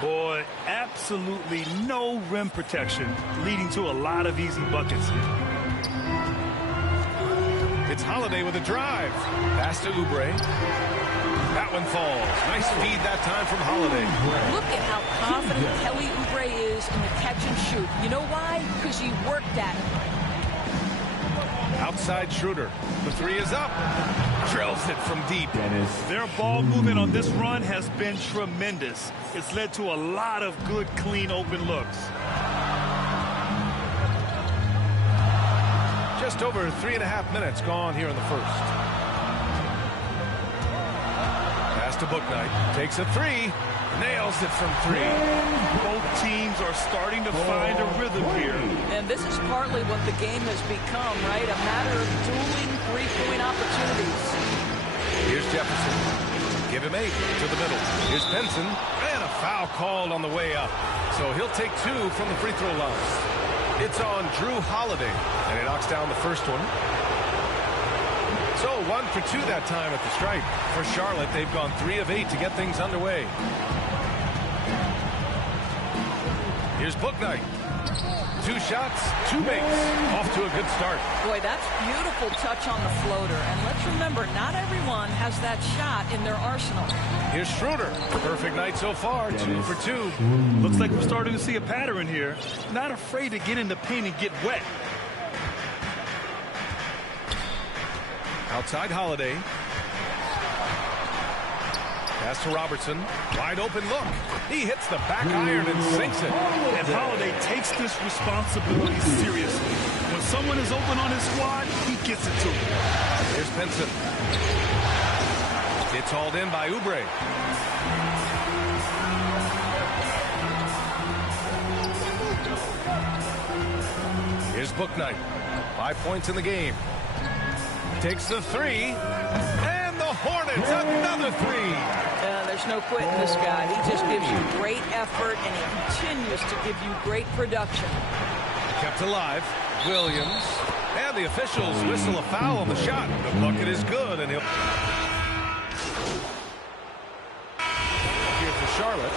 Boy, absolutely no rim protection, leading to a lot of easy buckets here. It's Holiday with a drive. Pass to Oubre. That one falls. Nice feed that time from Holiday. Look at how confident Kelly Oubre is in the catch and shoot. You know why? Because he worked at it. Outside Schroeder. The 3 is up. Drills it from deep. Their ball movement on this run has been tremendous. It's led to a lot of good, clean, open looks. Just over 3.5 minutes gone here in the first. Pass to Bouknight. Takes a 3. Nails it from 3. Both teams are starting to find a rhythm here. And this is partly what the game has become, right? A matter of dueling 3-point opportunities. Here's Jefferson. Give him 8 to the middle. Here's Benson. And a foul called on the way up. So he'll take 2 from the free throw line. It's on Drew Holiday. And he knocks down the first one. So 1 for 2 that time at the stripe. For Charlotte, they've gone 3 of 8 to get things underway. Here's Bouknight. 2 shots, 2 makes. Off to a good start. Boy, that's beautiful touch on the floater. And let's remember, not everyone has that shot in their arsenal. Here's Schroeder. Perfect night so far. 2 for 2. Looks like we're starting to see a pattern here. Not afraid to get in the paint and get wet. Outside Holiday. Pass to Robertson. Wide open look. He hits the back iron and sinks it. And Holiday takes this responsibility seriously. When someone is open on his squad, he gets it to him. Here's Benson. It's hauled in by Oubre. Here's Bouknight. 5 points in the game. Takes the 3. And the Hornets, another 3. There's no quitting this guy. He just gives you great effort, and he continues to give you great production. Kept alive. Williams. And the officials whistle a foul on the shot. The bucket is good, and he'll... Here for Charlotte.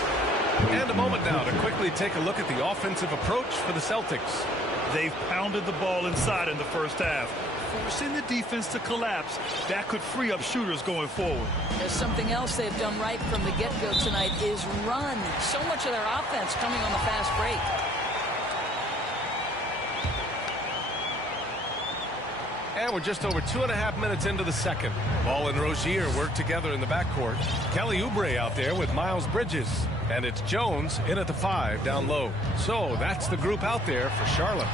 And a moment now to quickly take a look at the offensive approach for the Celtics. They've pounded the ball inside in the first half, forcing the defense to collapse. That could free up shooters going forward. There's something else they've done right from the get-go tonight is run. So much of their offense coming on the fast break. And we're just over 2.5 minutes into the second. Ball and Rozier work together in the backcourt. Kelly Oubre out there with Miles Bridges. And it's Jones in at the 5 down low. So that's the group out there for Charlotte.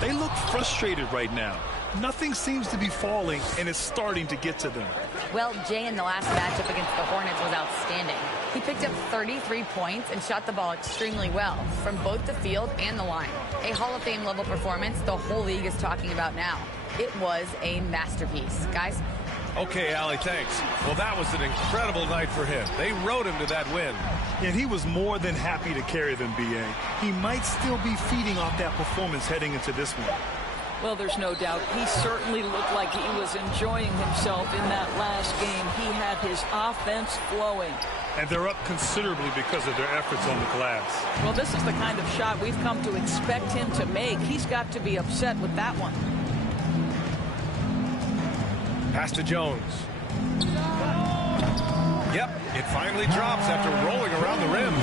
They look frustrated right now. Nothing seems to be falling, and it's starting to get to them. Well, Jay in the last matchup against the Hornets was outstanding. He picked up 33 points and shot the ball extremely well from both the field and the line. A Hall of Fame level performance the whole league is talking about now. It was a masterpiece. Guys? Okay, Allie, thanks. Well, that was an incredible night for him. They rode him to that win. And he was more than happy to carry them, B.A. He might still be feeding off that performance heading into this one. Well, there's no doubt. He certainly looked like he was enjoying himself in that last game. He had his offense flowing. And they're up considerably because of their efforts on the glass. Well, this is the kind of shot we've come to expect him to make. He's got to be upset with that one. Pass to Jones. Yep, it finally drops after rolling around the rim.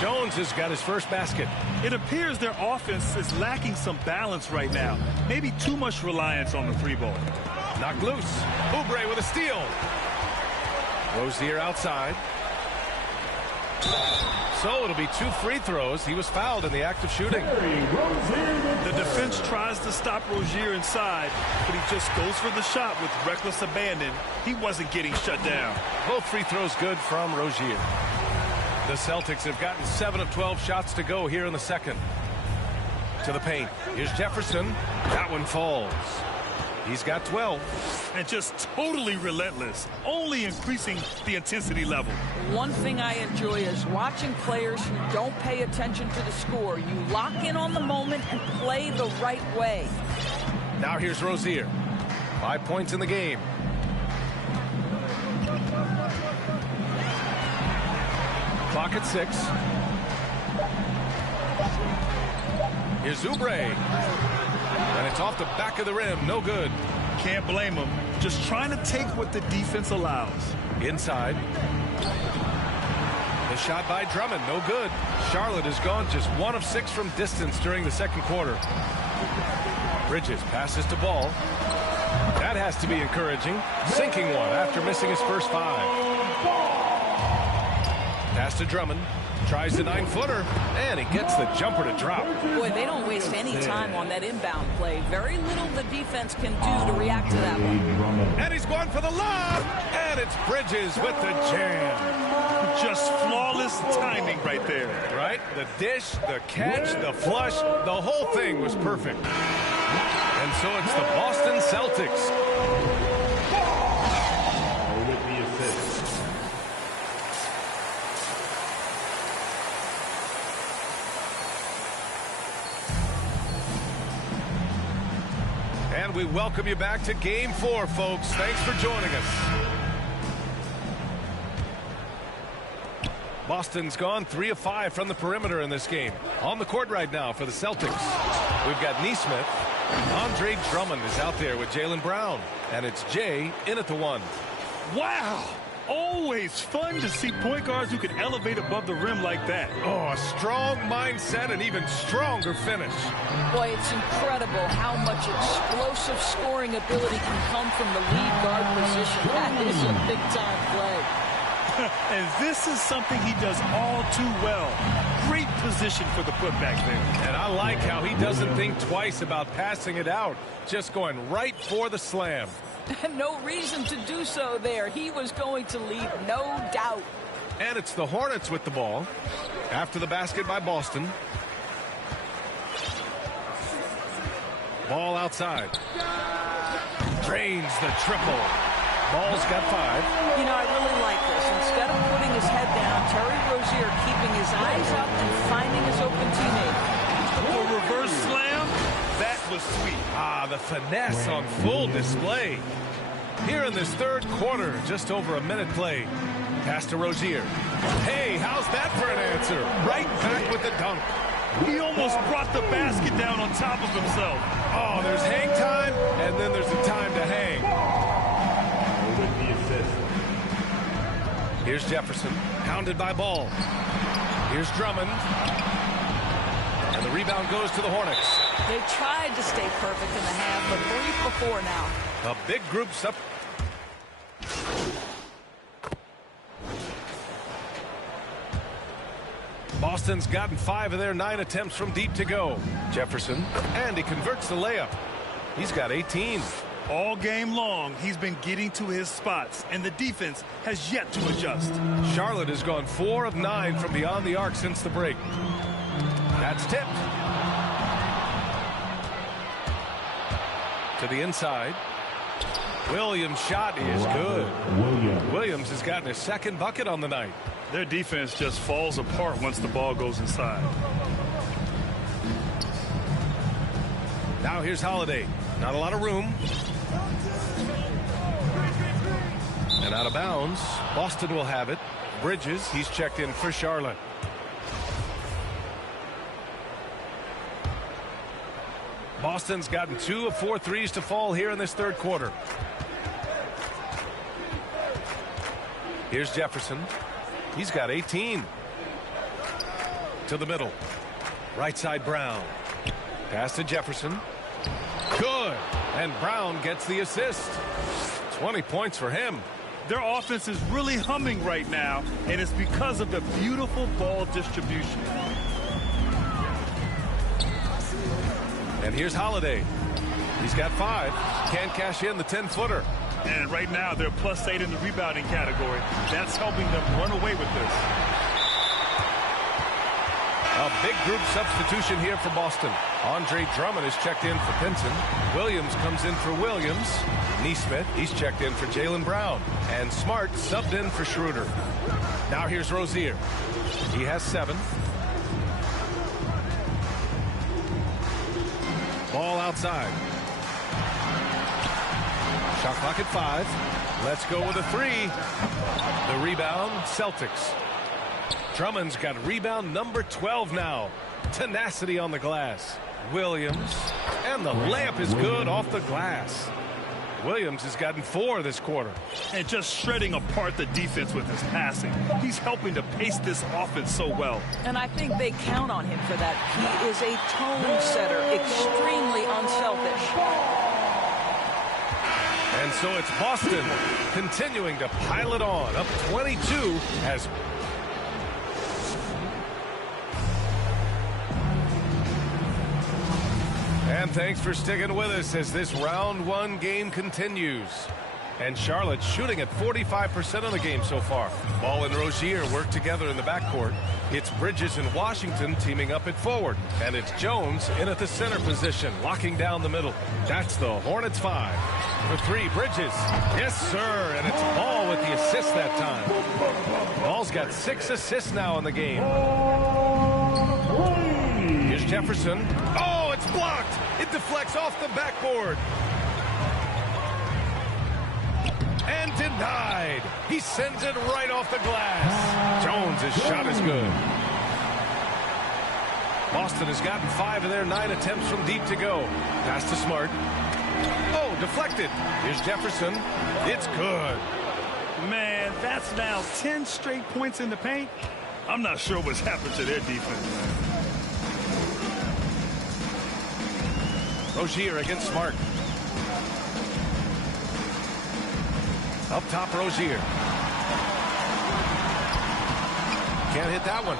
Jones has got his first basket. It appears their offense is lacking some balance right now. Maybe too much reliance on the three ball. Knocked loose. Oubre with a steal. Rozier outside. So it'll be 2 free throws. He was fouled in the act of shooting. The defense tries to stop Rozier inside, but he just goes for the shot with reckless abandon. He wasn't getting shut down. Both free throws good from Rozier. The Celtics have gotten 7 of 12 shots to go here in the second. To the paint. Here's Jefferson. That one falls. He's got 12. And just totally relentless, only increasing the intensity level. One thing I enjoy is watching players who don't pay attention to the score. You lock in on the moment and play the right way. Now here's Rozier. 5 points in the game. Clock at 6. Here's Oubre. And it's off the back of the rim. No good. Can't blame him. Just trying to take what the defense allows. Inside. The shot by Drummond. No good. Charlotte has gone just 1 of 6 from distance during the second quarter. Bridges passes to Ball. That has to be encouraging. Sinking one after missing his first 5. Pass to Drummond. Tries the 9-footer, and he gets the jumper to drop. Boy, they don't waste any time on that inbound play. Very little the defense can do to react to that one. And he's going for the lob, and it's Bridges with the jam. Just flawless timing right there. Right? The dish, the catch, the flush, the whole thing was perfect. And so it's the Boston Celtics. And we welcome you back to Game 4, folks. Thanks for joining us. Boston's gone 3 of 5 from the perimeter in this game. On the court right now for the Celtics, we've got Nesmith. Andre Drummond is out there with Jaylen Brown. And it's Jay in at the 1. Wow! Always fun to see point guards who can elevate above the rim like that. Oh, a strong mindset and even stronger finish. Boy, it's incredible how much explosive scoring ability can come from the lead guard position. That is a big-time play. And this is something he does all too well. Great position for the putback there. And I like how he doesn't think twice about passing it out. Just going right for the slam. No reason to do so there. He was going to leave, no doubt. And it's the Hornets with the ball. After the basket by Boston. Ball outside. Drains the triple. Ball's got 5. You know, I really like this. Instead of putting his head down, Terry Rozier keeping his eyes up and finding his open teammate. For reverse slam, that was sweet. Ah, the finesse on full display. Here in this third quarter, just over a minute played. Pass to Rozier. Hey, how's that for an answer? Right back with the dunk. He almost brought the basket down on top of himself. Oh, there's hang time, and then there's the time to hang. Here's Jefferson, pounded by Ball. Here's Drummond. And the rebound goes to the Hornets. They tried to stay perfect in the half, but 3 for 4 now. A big group's up. Boston's gotten 5 of their 9 attempts from deep to go. Jefferson, and he converts the layup. He's got 18. All game long, he's been getting to his spots, and the defense has yet to adjust. Charlotte has gone 4 of 9 from beyond the arc since the break. That's tipped. To the inside. Williams' shot is good. Williams has gotten his second bucket on the night. Their defense just falls apart once the ball goes inside. Now here's Holiday. Not a lot of room. And out of bounds. Boston will have it. Bridges, he's checked in for Charlotte. Boston's gotten 2 of 4 threes to fall here in this third quarter. Here's Jefferson. He's got 18. To the middle. Right side Brown. Pass to Jefferson. Good. And Brown gets the assist. 20 points for him. Their offense is really humming right now, and it's because of the beautiful ball distribution. And here's Holiday. He's got 5. Can't cash in the 10-footer. And right now, they're +8 in the rebounding category. That's helping them run away with this. A big group substitution here for Boston. Andre Drummond is checked in for Pinson. Williams comes in for Williams. Nesmith, he's checked in for Jaylen Brown. And Smart subbed in for Schroeder. Now here's Rozier. He has 7. Ball outside. Shot clock at 5. Let's go with a 3. The rebound, Celtics. Drummond's got rebound number 12 now. Tenacity on the glass. Williams. And the layup is good off the glass. Williams has gotten 4 this quarter. And just shredding apart the defense with his passing. He's helping to pace this offense so well. And I think they count on him for that. He is a tone setter, extremely unselfish. And so it's Boston continuing to pile it on. Up 22 as... And thanks for sticking with us as this round 1 game continues. And Charlotte shooting at 45% of the game so far. Ball and Rozier work together in the backcourt. It's Bridges and Washington teaming up at forward. And it's Jones in at the center position, locking down the middle. That's the Hornets 5. For 3, Bridges. Yes, sir. And it's Ball with the assist that time. Ball's got 6 assists now in the game. Here's Jefferson. Oh, it's blocked. It deflects off the backboard. And denied. He sends it right off the glass. Jones' shot is good. Boston has gotten 5 of their 9 attempts from deep to go. Pass to Smart. Oh, deflected. Here's Jefferson. It's good. Man, that's now 10 straight points in the paint. I'm not sure what's happened to their defense, man. Rozier against Smart. Up top, Rozier. Can't hit that one.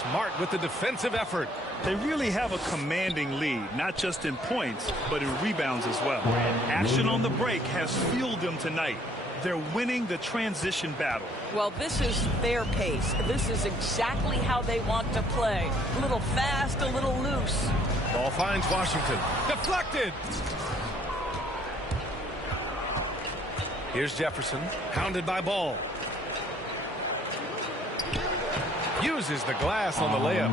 Smart with the defensive effort. They really have a commanding lead, not just in points, but in rebounds as well. Action on the break has fueled them tonight. They're winning the transition battle. Well, this is their pace. This is exactly how they want to play. A little fast, a little loose. Ball finds Washington. Deflected. Here's Jefferson, pounded by Ball. uses the glass on the layup.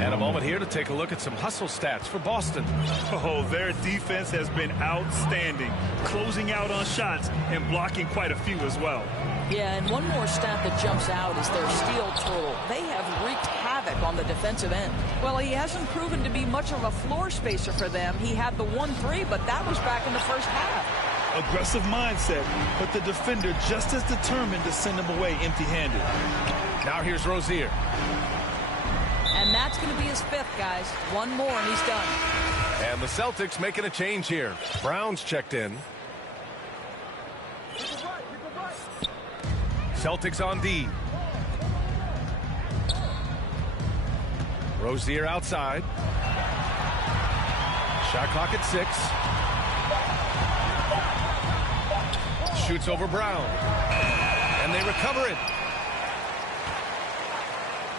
And a moment here to take a look at some hustle stats for Boston. Oh, their defense has been outstanding, closing out on shots and blocking quite a few as well. Yeah, and one more stat that jumps out is their steal total. They have wreaked havoc on the defensive end. Well, he hasn't proven to be much of a floor spacer for them. He had the 1-3, but that was back in the first half. Aggressive mindset, but the defender just as determined to send him away empty-handed. Now here's Rozier. And that's going to be his 5th, guys. One more and he's done. And the Celtics making a change here. Brown's checked in. Celtics on D. Rozier outside. Shot clock at 6. Shoots over Brown. And they recover it.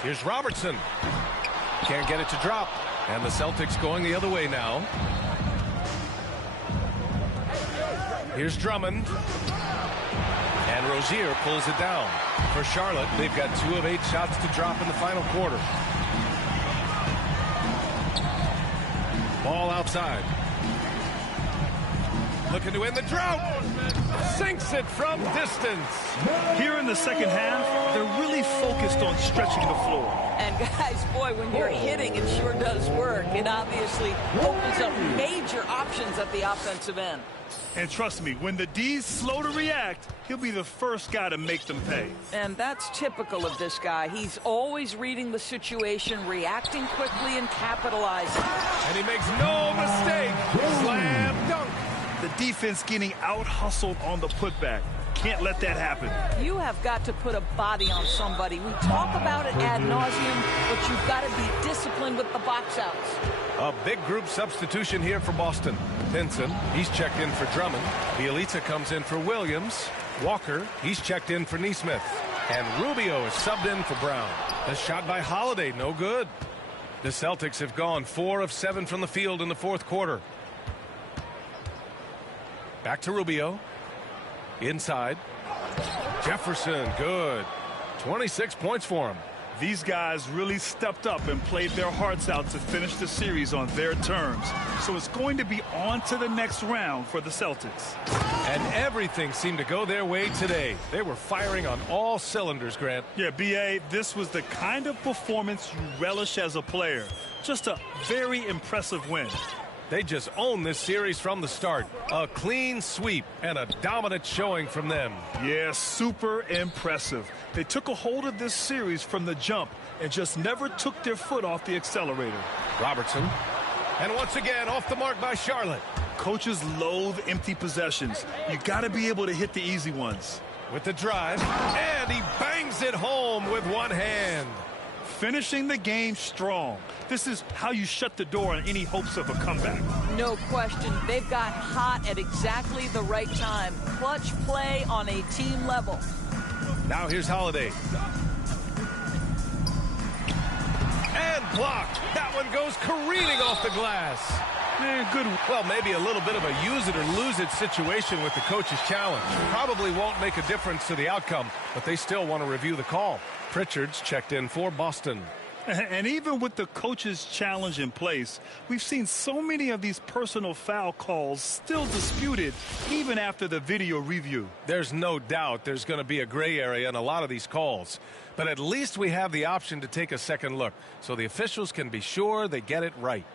Here's Robertson. Can't get it to drop. And the Celtics going the other way now. Here's Drummond. And Rozier pulls it down. For Charlotte, they've got 2 of 8 shots to drop in the final quarter. Ball outside. Looking to end the drought. Sinks it from distance. Here in the second half, they're really focused on stretching the floor. And guys, boy, when you're hitting, it sure does work. It obviously opens up major options at the offensive end. And trust me, when the D's slow to react, he'll be the first guy to make them pay. And that's typical of this guy. He's always reading the situation, reacting quickly, and capitalizing. And he makes no mistake. Slam dunk. The defense getting out-hustled on the putback. Can't let that happen. You have got to put a body on somebody. We talk about it ad nauseum, but you've got to be disciplined with the box outs. A big group substitution here for Boston. Pinson, he's checked in for Drummond. Bielitsa comes in for Williams. Walker, he's checked in for Nesmith. And Rubio is subbed in for Brown. The shot by Holiday, no good. The Celtics have gone 4 of 7 from the field in the 4th quarter. Back to Rubio. Inside. Jefferson, good. 26 points for him. These guys really stepped up and played their hearts out to finish the series on their terms. So it's going to be on to the next round for the Celtics. And everything seemed to go their way today. They were firing on all cylinders, Grant. Yeah, B.A., this was the kind of performance you relish as a player. Just a very impressive win. They just own this series from the start. A clean sweep and a dominant showing from them. Yeah, super impressive. They took a hold of this series from the jump and just never took their foot off the accelerator. Robertson. And once again, off the mark by Charlotte. Coaches loathe empty possessions. You got to be able to hit the easy ones. With the drive, and he bangs it home with one hand. Finishing the game strong. This is how you shut the door on any hopes of a comeback. No question. They've got hot at exactly the right time. Clutch play on a team level. Now here's Holiday. And blocked. That one goes careening off the glass. Man, good. Well, maybe a little bit of a use it or lose it situation with the coach's challenge. Probably won't make a difference to the outcome, but they still want to review the call. Pritchard's checked in for Boston. And even with the coach's challenge in place, we've seen so many of these personal foul calls still disputed even after the video review. There's no doubt there's going to be a gray area in a lot of these calls. But at least we have the option to take a second look so the officials can be sure they get it right.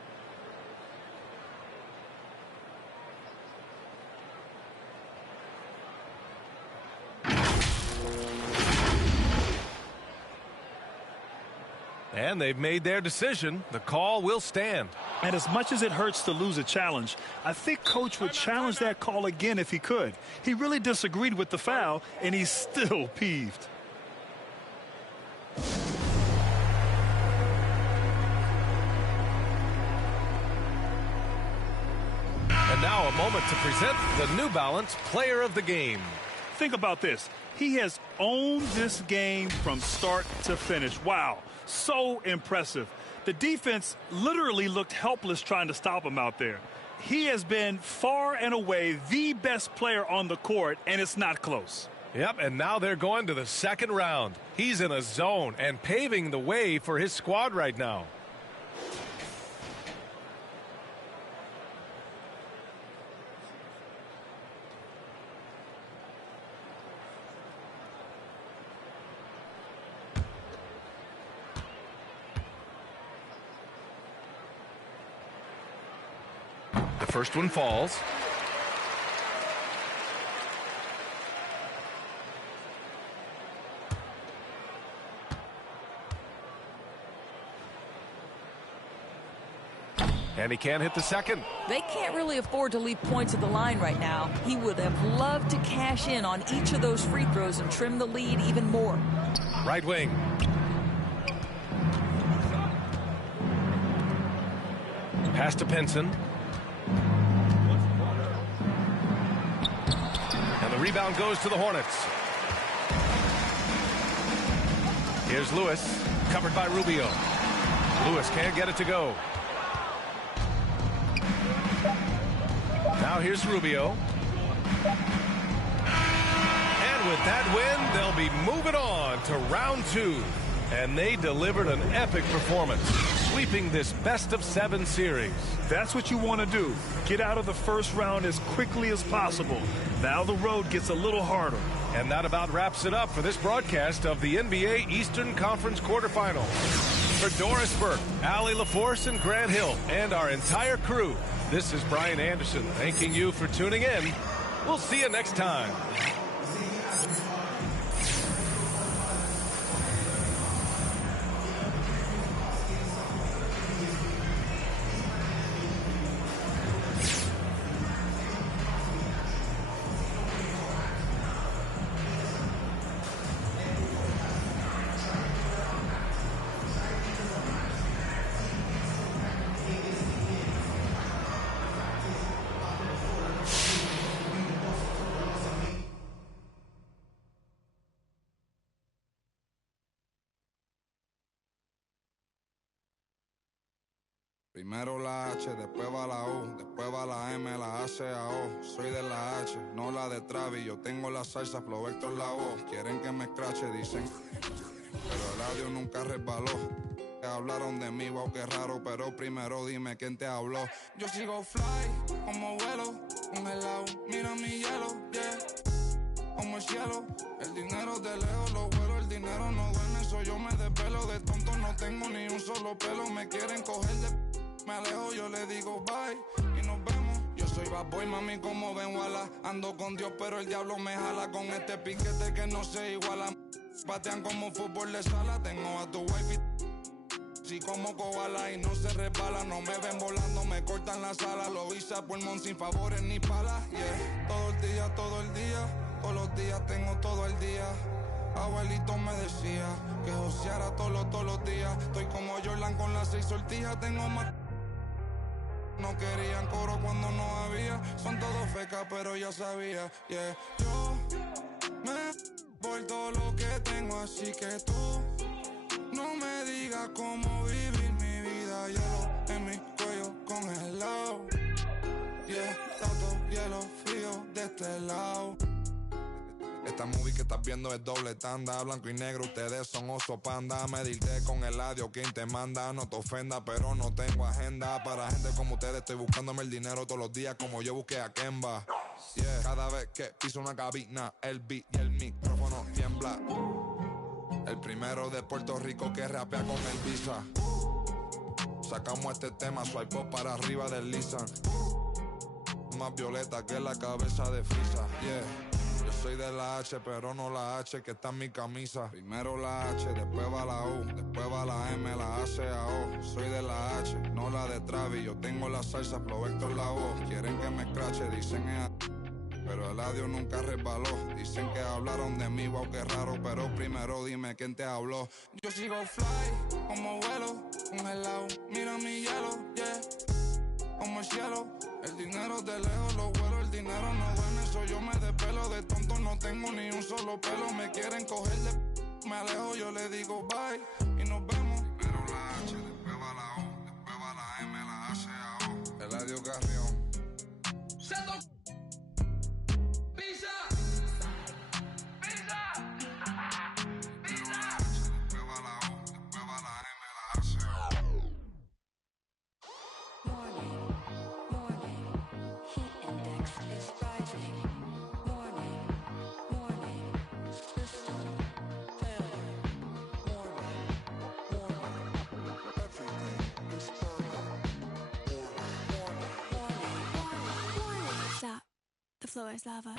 And they've made their decision. The call will stand. And as much as it hurts to lose a challenge, I think Coach would challenge that call again if he could. He really disagreed with the foul, and he's still peeved. And now a moment to present the New Balance Player of the Game. Think about this. He has owned this game from start to finish. Wow. So impressive. The defense literally looked helpless trying to stop him out there. He has been far and away the best player on the court, and it's not close. Yep, and now they're going to the second round. He's in a zone and paving the way for his squad right now. The first one falls. And he can't hit the second. They can't really afford to leave points at the line right now. He would have loved to cash in on each of those free throws and trim the lead even more. Right wing. Pass to Pinson. And the rebound goes to the Hornets. Here's Lewis, covered by Rubio. Lewis can't get it to go. Now here's Rubio. And with that win, they'll be moving on to round 2. And they delivered an epic performance, sweeping this best-of-7 series. That's what you want to do. Get out of the first round as quickly as possible. Now the road gets a little harder. And that about wraps it up for this broadcast of the NBA Eastern Conference Quarterfinals. For Doris Burke, Allie LaForce, and Grant Hill, and our entire crew, this is Brian Anderson thanking you for tuning in. We'll see you next time. Primero la H, después va la U, después va la M, la A, C, A, O. Soy de la H, no la de Travis. Yo tengo la salsa, Flow Héctor la voz. Quieren que me escrache, dicen. Pero el audio nunca resbaló. Hablaron de mí, wow, qué raro. Pero primero dime quién te habló. Yo sigo fly, como vuelo, congelado. Mira mi hielo, yeah. Como el cielo, el dinero de lejos, los vuelos, el dinero no duerme. Soy yo, me desvelo, de tonto no tengo ni un solo pelo. Me quieren coger de... Me alejo, yo le digo bye y nos vemos. Yo soy bad boy, mami, como ven, wala. Ando con Dios, pero el diablo me jala. Con este piquete que no se iguala. Patean como fútbol de sala. Tengo a tu wife y como koala y no se resbala. No me ven volando, me cortan la sala. Lo hice a pulmón sin favores ni palas. Yeah, todo el día, todo el día. Todos los días tengo todo el día. Abuelito me decía que joseara todos los días. Estoy como Jordan con las 6 sortijas. Tengo más... No querían coro cuando no había. Son todos fecas, pero ya sabía. Yeah, yo me por todo lo que tengo, así que tú no me digas cómo vivir mi vida. Hielo en mi cuello congelado. Yeah, tanto hielo frío de este lado. Esta movie que estás viendo es doble tanda. Blanco y negro, ustedes son oso panda. Medirte con el audio, quien te manda. No te ofenda, pero no tengo agenda. Para gente como ustedes estoy buscándome el dinero todos los días, como yo busqué a Kemba. Yeah. Cada vez que piso una cabina, el beat y el micrófono tiembla. El primero de Puerto Rico que rapea con el Visa. Sacamos este tema, swipe up para arriba del Lisan. Más violeta que la cabeza de Frisa. Yeah. Yo soy de la H, pero no la H que está en mi camisa. Primero la H, después va la U, después va la M, la A, C, A, O. Soy de la H, no la de Travis. Yo tengo la salsa, Flow Héctor la voz. Quieren que me escrache, dicen pero el audio nunca resbaló. Dicen que hablaron de mí, wow, qué raro. Pero primero dime quién te habló. Yo sigo fly, como vuelo, congelado. Mira mi hielo, yeah. Como el cielo, el dinero de lejos, los vuelos, el dinero no duerme. Soy yo, me despelo, de tonto no tengo ni un solo pelo. Me quieren coger de... Me alejo, yo le digo bye y nos vemos. Primero la H, después va la U, después va la M, la A, C, A, O. Eladio Carrión. floor is lava.